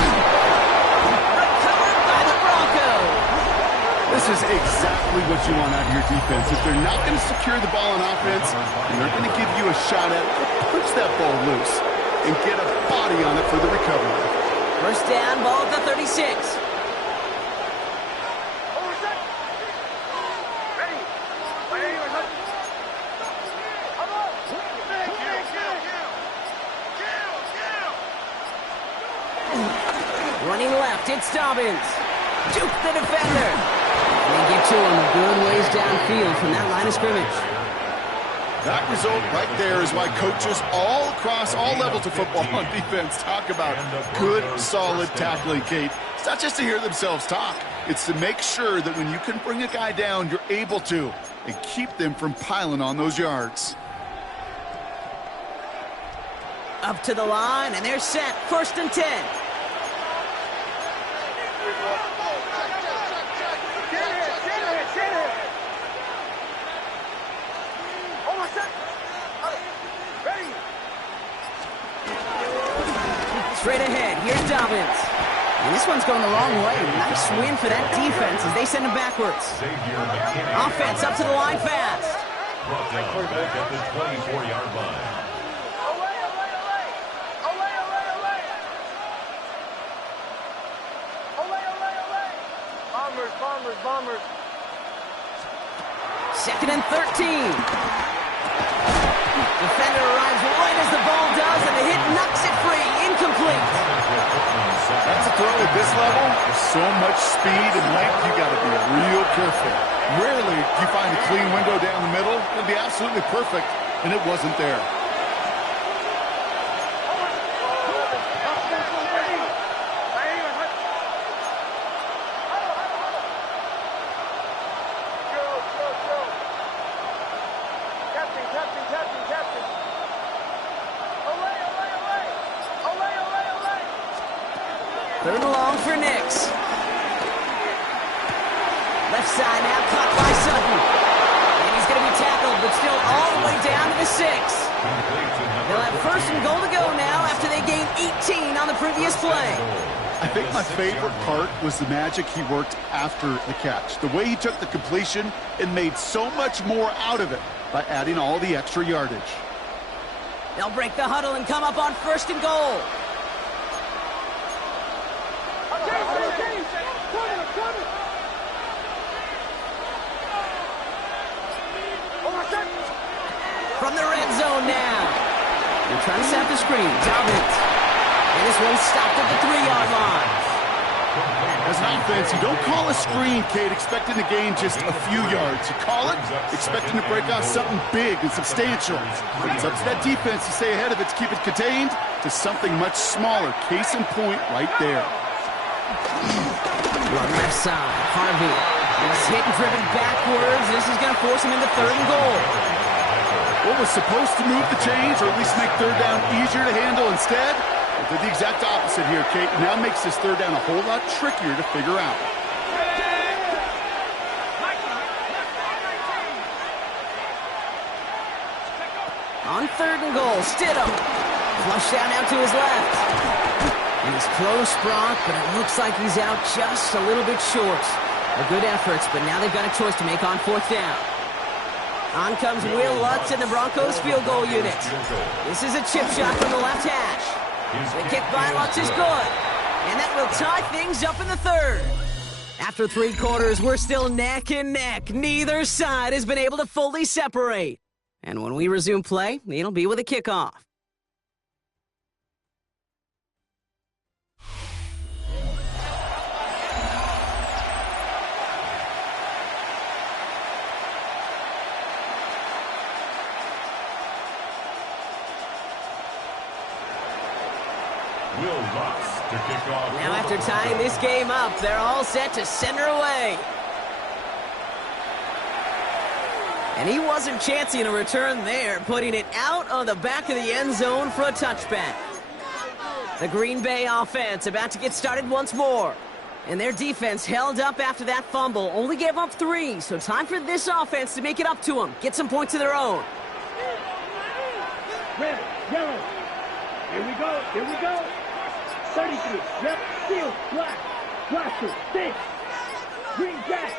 Recovered by the Broncos. This is exactly what you want out of your defense. If they're not going to secure the ball on offense, and they're going to give you a shot at it, push that ball loose and get a body on it for the recovery. 1st down, ball at the 36. Running left, it's Dobbins. Juke the defender. And they get to him a good ways downfield from that line of scrimmage. That result right there is why coaches all across all levels of football on defense talk about good, solid tackling, Kate. It's not just to hear themselves talk. It's to make sure that when you can bring a guy down, you're able to, and keep them from piling on those yards. Up to the line, and they're set. 1st and 10. Straight ahead, here's Dobbins. And this one's going the wrong way. Nice win for that defense as they send him backwards. Offense up to the line fast. Brought down back at the 24-yard line. Bombers. 2nd and 13. Defender arrives right as the ball does, and the hit knocks it free. Incomplete. That's a throw at this level. With so much speed and length, you got to be real careful. Rarely do you find a clean window down the middle. It'd be absolutely perfect, and it wasn't there. Third and long for Nix. Left side now, caught by Sutton. And he's going to be tackled, but still all the way down to the 6. They'll have first and goal to go now after they gained 18 on the previous play. I think my favorite part was the magic he worked after the catch. The way he took the completion and made so much more out of it by adding all the extra yardage. They'll break the huddle and come up on first and goal. From the red zone now. They're trying to set up the screen. Dobbins. And this one stopped at the 3-yard line. As an offense, you don't call a screen, Kate, expecting to gain just a few yards. You call it expecting to break out something big and substantial. But it's up to that defense to stay ahead of it, to keep it contained to something much smaller. Case in point right there. Run left side. Harvey. He's hit and driven backwards. This is going to force him into third and goal. What was supposed to move the chains, or at least make third down easier to handle instead, it did the exact opposite here, Kate. Now makes this third down a whole lot trickier to figure out. On third and goal, Stidham. Flush down out to his left. And he's close, Brock, but it looks like he's out just a little bit short. A good efforts, but now they've got a choice to make on fourth down. On comes Will Lutz in the Broncos field goal unit. This is a chip shot from the left hash. The kick by Lutz is good. And that will tie things up in the third. After 3 quarters, we're still neck and neck. Neither side has been able to fully separate. And when we resume play, it'll be with a kickoff. Now after tying this game up, they're all set to send her away. And he wasn't chancing a return there, putting it out on the back of the end zone for a touchback. The Green Bay offense about to get started once more. And their defense held up after that fumble, only gave up 3. So time for this offense to make it up to them, get some points of their own. Red, yellow. Here we go, here we go. 33, yep, field, black, blaster, 6, green jack.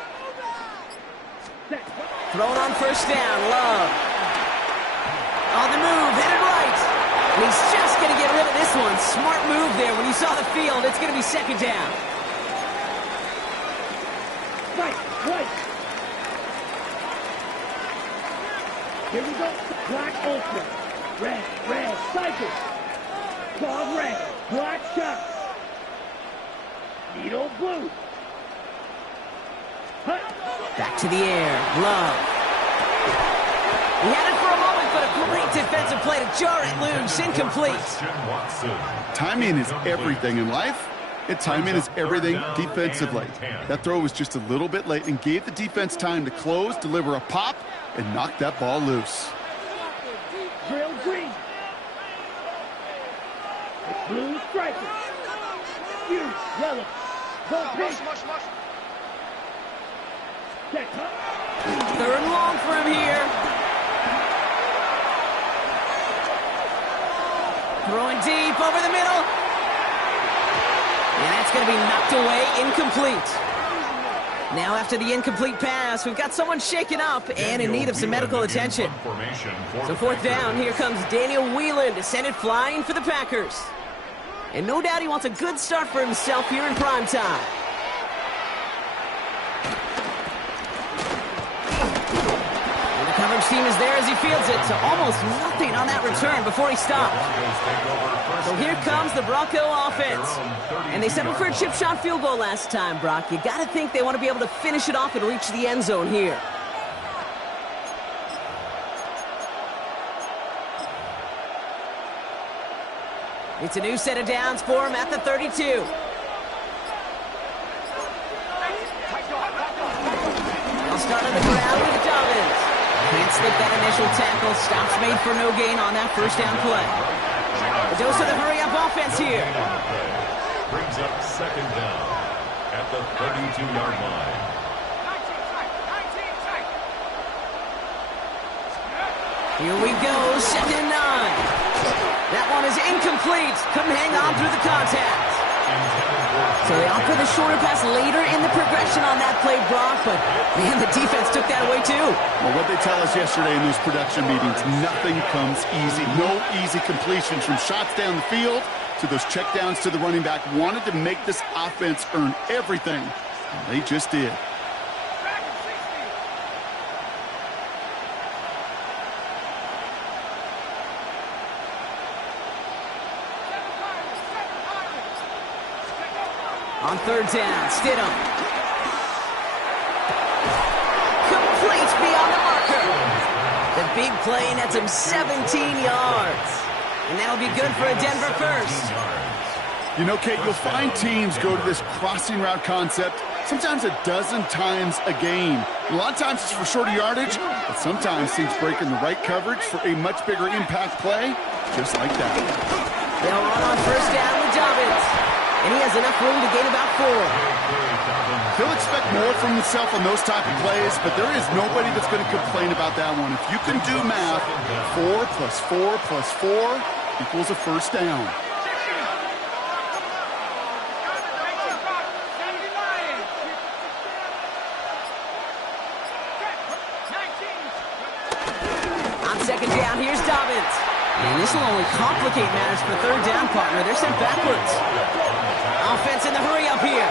Thrown on first down, Love. On the move, headed right. And he's just going to get rid of this one. Smart move there. When you saw the field, it's going to be second down. Right. Here we go. Black ultra. Red, cycle. Claw red, black shot. Needle blue. Back to the air, Love. He had it for a moment, but a great defensive play to jar it loose, incomplete. Timing is everything in life, and timing is everything defensively. That throw was just a little bit late and gave the defense time to close, deliver a pop, and knock that ball loose. Drill green. Blue striker. Huge yellow. Go pink. Third and long for him here. Throwing deep over the middle. And that's going to be knocked away, incomplete. Now after the incomplete pass, we've got someone shaken up and in need of some medical attention. So fourth down, here comes Daniel Whelan to send it flying for the Packers. And no doubt he wants a good start for himself here in prime time. And the coverage team is there as he fields it, so almost nothing on that return before he stopped. So here comes the Bronco offense. And they settled for a chip shot field goal last time, Brock. You got to think they want to be able to finish it off and reach the end zone here. It's a new set of downs for him at the 32. They'll start on the ground with Dobbins. Can't slip that initial tackle. Stops made for no gain on that first down play. A dose of the hurry-up offense here. Brings up second down at the 32-yard line. Here we go, 2nd and 9. That one is incomplete. Couldn't hang on through the contact. So they opt for the shorter pass later in the progression on that play, Brock, but man, the defense took that away too. Well, what they tell us yesterday in those production meetings, nothing comes easy. No easy completions from shots down the field to those checkdowns to the running back. Wanted to make this offense earn everything, and they just did. On 3rd down, Stidham. Complete beyond the marker. The big play nets him 17 yards. And that'll be good for a Denver first. You know, Kate, you'll find teams go to this crossing route concept sometimes a dozen times a game. A lot of times it's for shorter yardage, but sometimes teams break in the right coverage for a much bigger impact play, just like that. They'll run on 1st down with Dobbins. And he has enough room to gain about 4. He'll expect more from himself on those type of plays, but there is nobody that's going to complain about that one. If you can do math, 4 plus 4 plus 4 equals a 1st down. On 2nd down, here's Dobbins. And this will only complicate matters for 3rd down, partner. They're sent backwards. Offense in the hurry up here.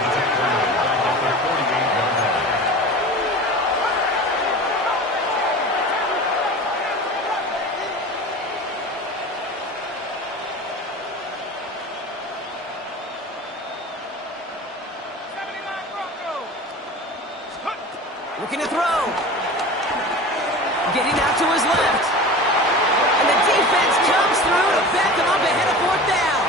Looking to throw. Getting out to his left. And the defense comes through to back him up ahead of 4th down.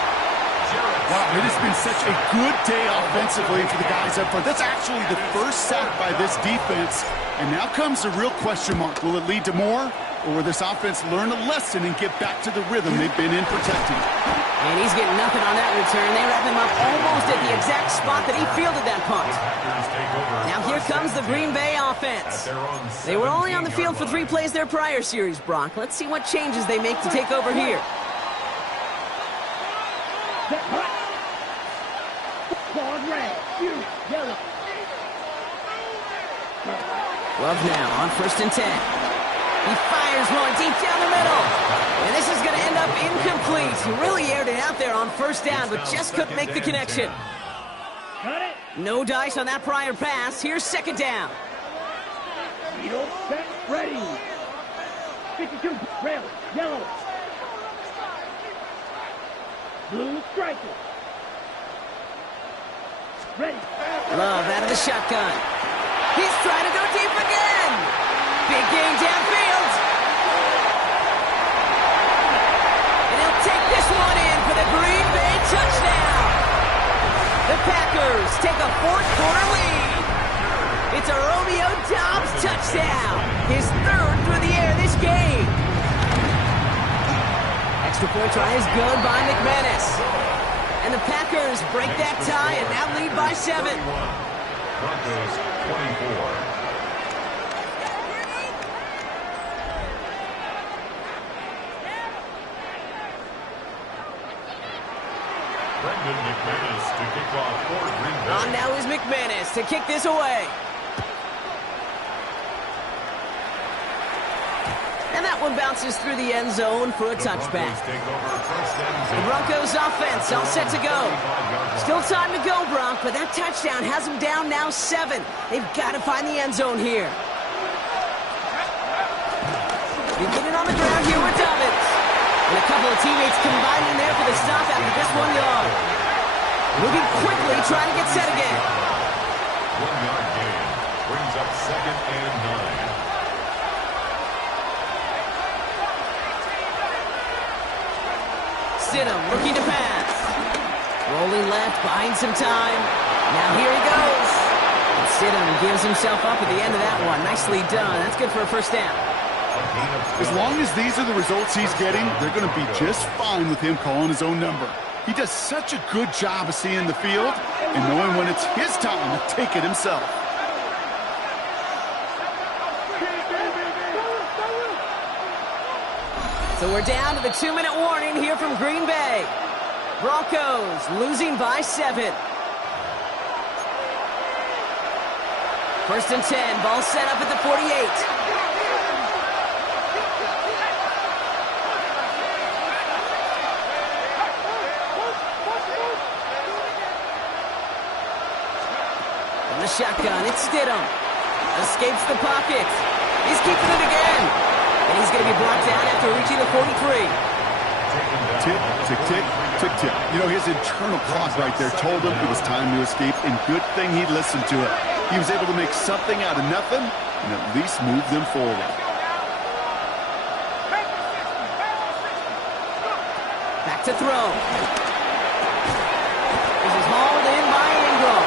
Wow, it has been such a good day offensively for the guys up front. That's actually the first sack by this defense. And now comes the real question mark. Will it lead to more? Or will this offense learn a lesson and get back to the rhythm they've been in protecting? And he's getting nothing on that return. They wrap him up almost at the exact spot that he fielded that punt. Now here comes the Green Bay offense. They were only on the field for 3 plays their prior series, Brock. Let's see what changes they make to take over here. Love now on 1st and 10. He fires one deep down the middle. And this is going to end up incomplete. He really aired it out there on 1st down, but just couldn't make the connection. No dice on that prior pass. Here's 2nd down. Set, ready. 52, red, yellow. Blue striker. Ready. Love out of the shotgun. He's trying to go deep again. Big gain downfield. And he'll take this one in for the Green Bay touchdown. The Packers take a 4th quarter lead. It's a Romeo Doubs touchdown. His 3rd through the air this game. Extra point try is good by McManus. And the Packers break that tie and now lead by 7. Broncos 24. Brendan McManus to kick off for Green Bay. On now is McManus to kick this away. And that one bounces through the end zone for a touchback. The Broncos offense all set to go. Still time to go, Bronc, but that touchdown has them down now 7. They've got to find the end zone here. Beginning on the ground here with Dobbins. And a couple of teammates combining there for the stop after this 1 yard. Moving quickly, trying to get set again. 1 yard gain brings up 2nd and 9. Stidham looking to pass. Rolling left, buying some time. Now here he goes. And Stidham gives himself up at the end of that one. Nicely done. That's good for a 1st down. As long as these are the results he's getting, they're going to be just fine with him calling his own number. He does such a good job of seeing the field and knowing when it's his time to take it himself. So we're down to the 2-minute warning here from Green Bay. Broncos losing by 7. First and 10, ball set up at the 48. From the shotgun, it's Stidham. Escapes the pocket. He's keeping it again. And he's going to be brought down after reaching the 43. Tick, tick, tick, tick, tick. You know, his internal clock right there told him it was time to escape, and good thing he listened to it. He was able to make something out of nothing and at least move them forward. Back to throw. This is hauled in by Ingram.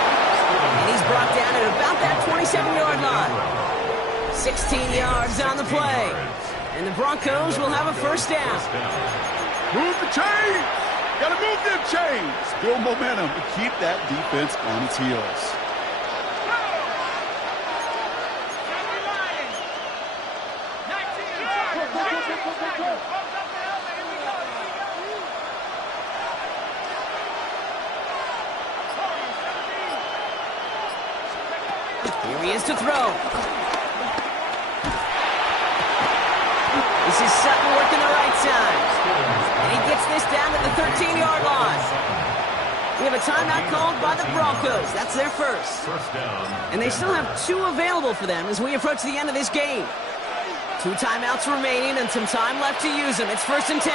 And he's brought down at about that 27-yard line. 16 yards on the play. And the Broncos will have a first down. Move the chains! Gotta move them chains! Build momentum and keep that defense on its heels. Here he is to throw. This is Sutton working the right side. And he gets this down to the 13-yard line. We have a timeout called by the Broncos. That's their first. And they still have 2 available for them as we approach the end of this game. 2 timeouts remaining and some time left to use them. It's first and 10.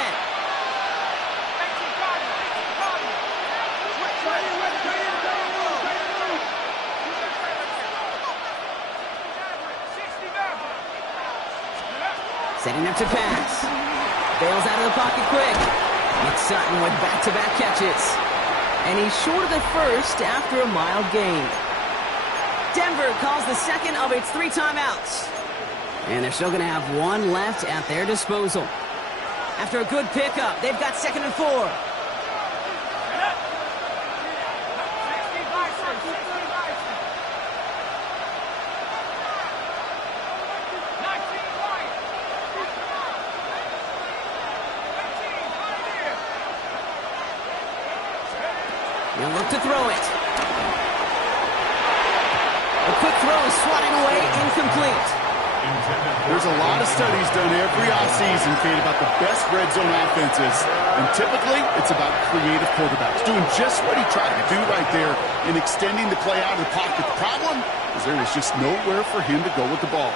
Setting up to pass. Bails out of the pocket quick. Nick Sutton with back-to-back catches. And he's short of the first after a mild gain. Denver calls the second of its 3 timeouts. And they're still going to have 1 left at their disposal. After a good pickup, they've got 2nd and 4. He'll look to throw it. A quick throw is swatted away, incomplete. There's a lot of studies done every offseason, Kate, about the best red zone offenses. And typically, it's about creative quarterbacks doing just what he tried to do right there in extending the play out of the pocket. The problem is there was just nowhere for him to go with the ball.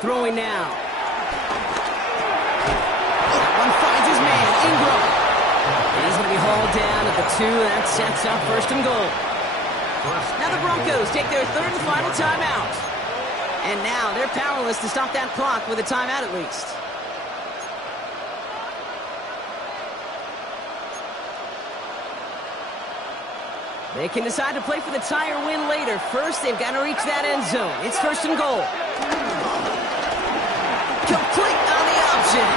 Throwing now. That one finds his man, Ingram. And he's going to be hauled down at the 2. That sets up first and goal. Now the Broncos take their 3rd and final timeout. And now they're powerless to stop that clock with a timeout at least. They can decide to play for the tie or win later. First, they've got to reach that end zone. It's first and goal. Complete on the option.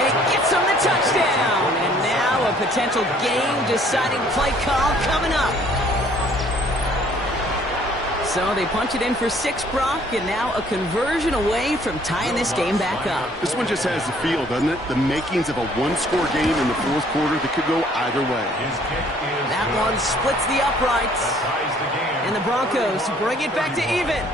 And he gets him the touchdown. And now a potential game-deciding play call coming up. So they punch it in for 6, Brock, and now a conversion away from tying this game back up. This one just has the feel, doesn't it? The makings of a 1-score game in the 4th quarter that could go either way. That one splits the uprights. And the Broncos bring it back to even.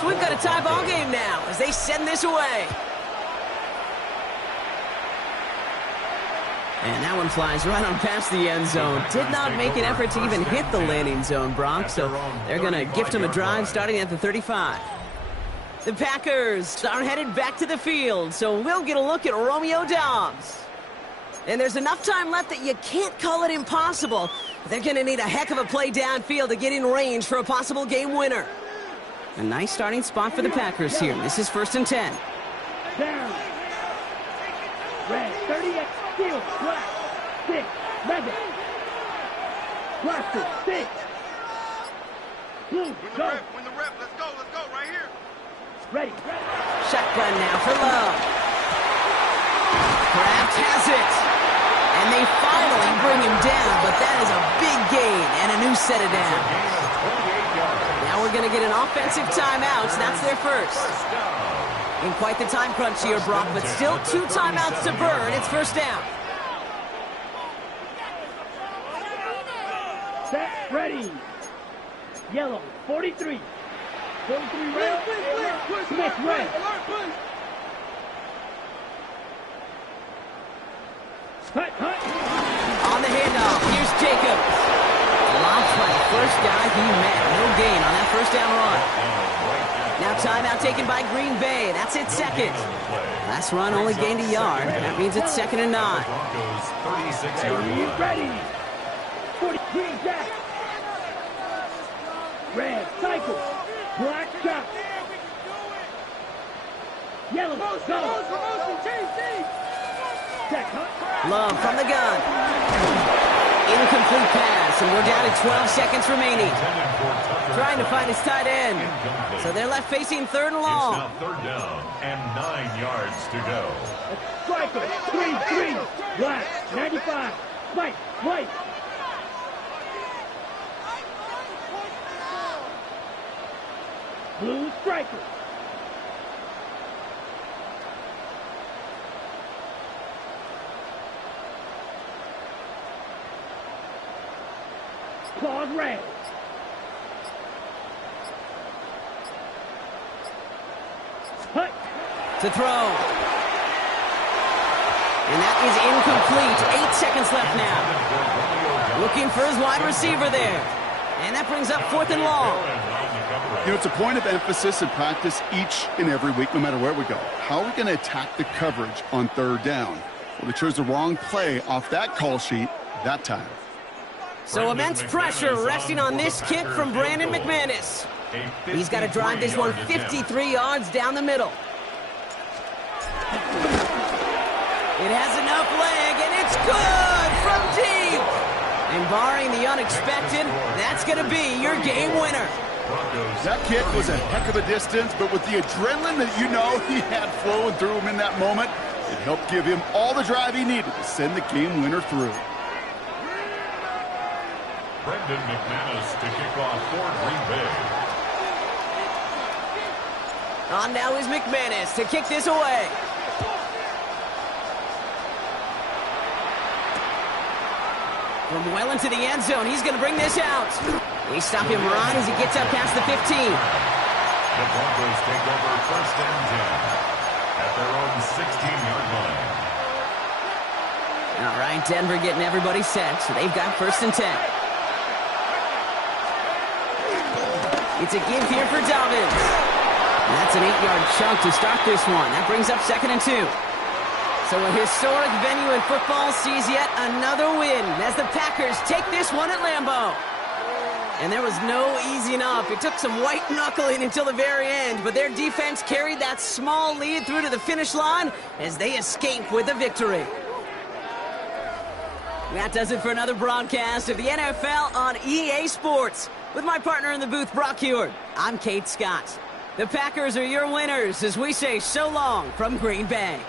So we've got a tie ball game now as they send this away. And that one flies right on past the end zone. Did not make an effort to even hit the landing zone, Bronx. So they're going to gift him a drive starting at the 35. The Packers are headed back to the field, so we'll get a look at Romeo Doubs. And there's enough time left that you can't call it impossible. They're going to need a heck of a play downfield to get in range for a possible game winner. A nice starting spot for the Packers here. This is 1st and 10. Down. Red, 38, steel, black, 6, red, blaster, 6. Blue, go. Win the rep, let's go, right here. Ready. Shotgun now for Love. Kraft has it. And they finally bring him down, but that is a big gain and a new set of downs. Now we're going to get an offensive timeout. That's their first. In quite the time crunch here, Brock, but still 2 timeouts to burn. It's 1st down. Set, ready. Yellow, 43. 43 red. Smith red. Hut. On the handoff, here's Jacobs. Long play, first guy he met. No gain on that 1st down run. Now timeout taken by Green Bay. That's it, 2nd. Last run only gained a yard. That means it's 2nd and 9. Ready. 40 green jack. Red cycle. Black chop. Yellow go. Check, Love from the gun. Incomplete pass, and we're down to 12 seconds remaining. Trying to find his tight end. So they're left facing 3rd and long. It's now 3rd down and 9 yards to go. Striker, 3, black, 95, white. Blue striker. Claws red. Hut. To throw. And that is incomplete. 8 seconds left now. Looking for his wide receiver there. And that brings up 4th and long. You know, it's a point of emphasis in practice each and every week, no matter where we go. How are we going to attack the coverage on 3rd down? Well, they chose the wrong play off that call sheet that time. So immense pressure resting on this kick from Brandon McManus. He's got to drive this one 53 yards down the middle. It has enough leg, and it's good from deep. And barring the unexpected, that's going to be your game winner. That kick was a heck of a distance, but with the adrenaline that you know he had flowing through him in that moment, it helped give him all the drive he needed to send the game winner through. Brendan McManus to kick off for Green Bay. On now is McManus to kick this away. From well into the end zone, he's going to bring this out. They stop him right as he gets up past the 15. The Broncos take over 1st and 10 at their own 16-yard line. All right, Denver getting everybody set, so they've got 1st and 10. It's a give here for Dobbins. That's an 8-yard chunk to start this one. That brings up 2nd and 2. So a historic venue in football sees yet another win as the Packers take this one at Lambeau. And there was no easing up. It took some white knuckling until the very end, but their defense carried that small lead through to the finish line as they escape with a victory. That does it for another broadcast of the NFL on EA Sports. With my partner in the booth, Brock Heward, I'm Kate Scott. The Packers are your winners as we say so long from Green Bay.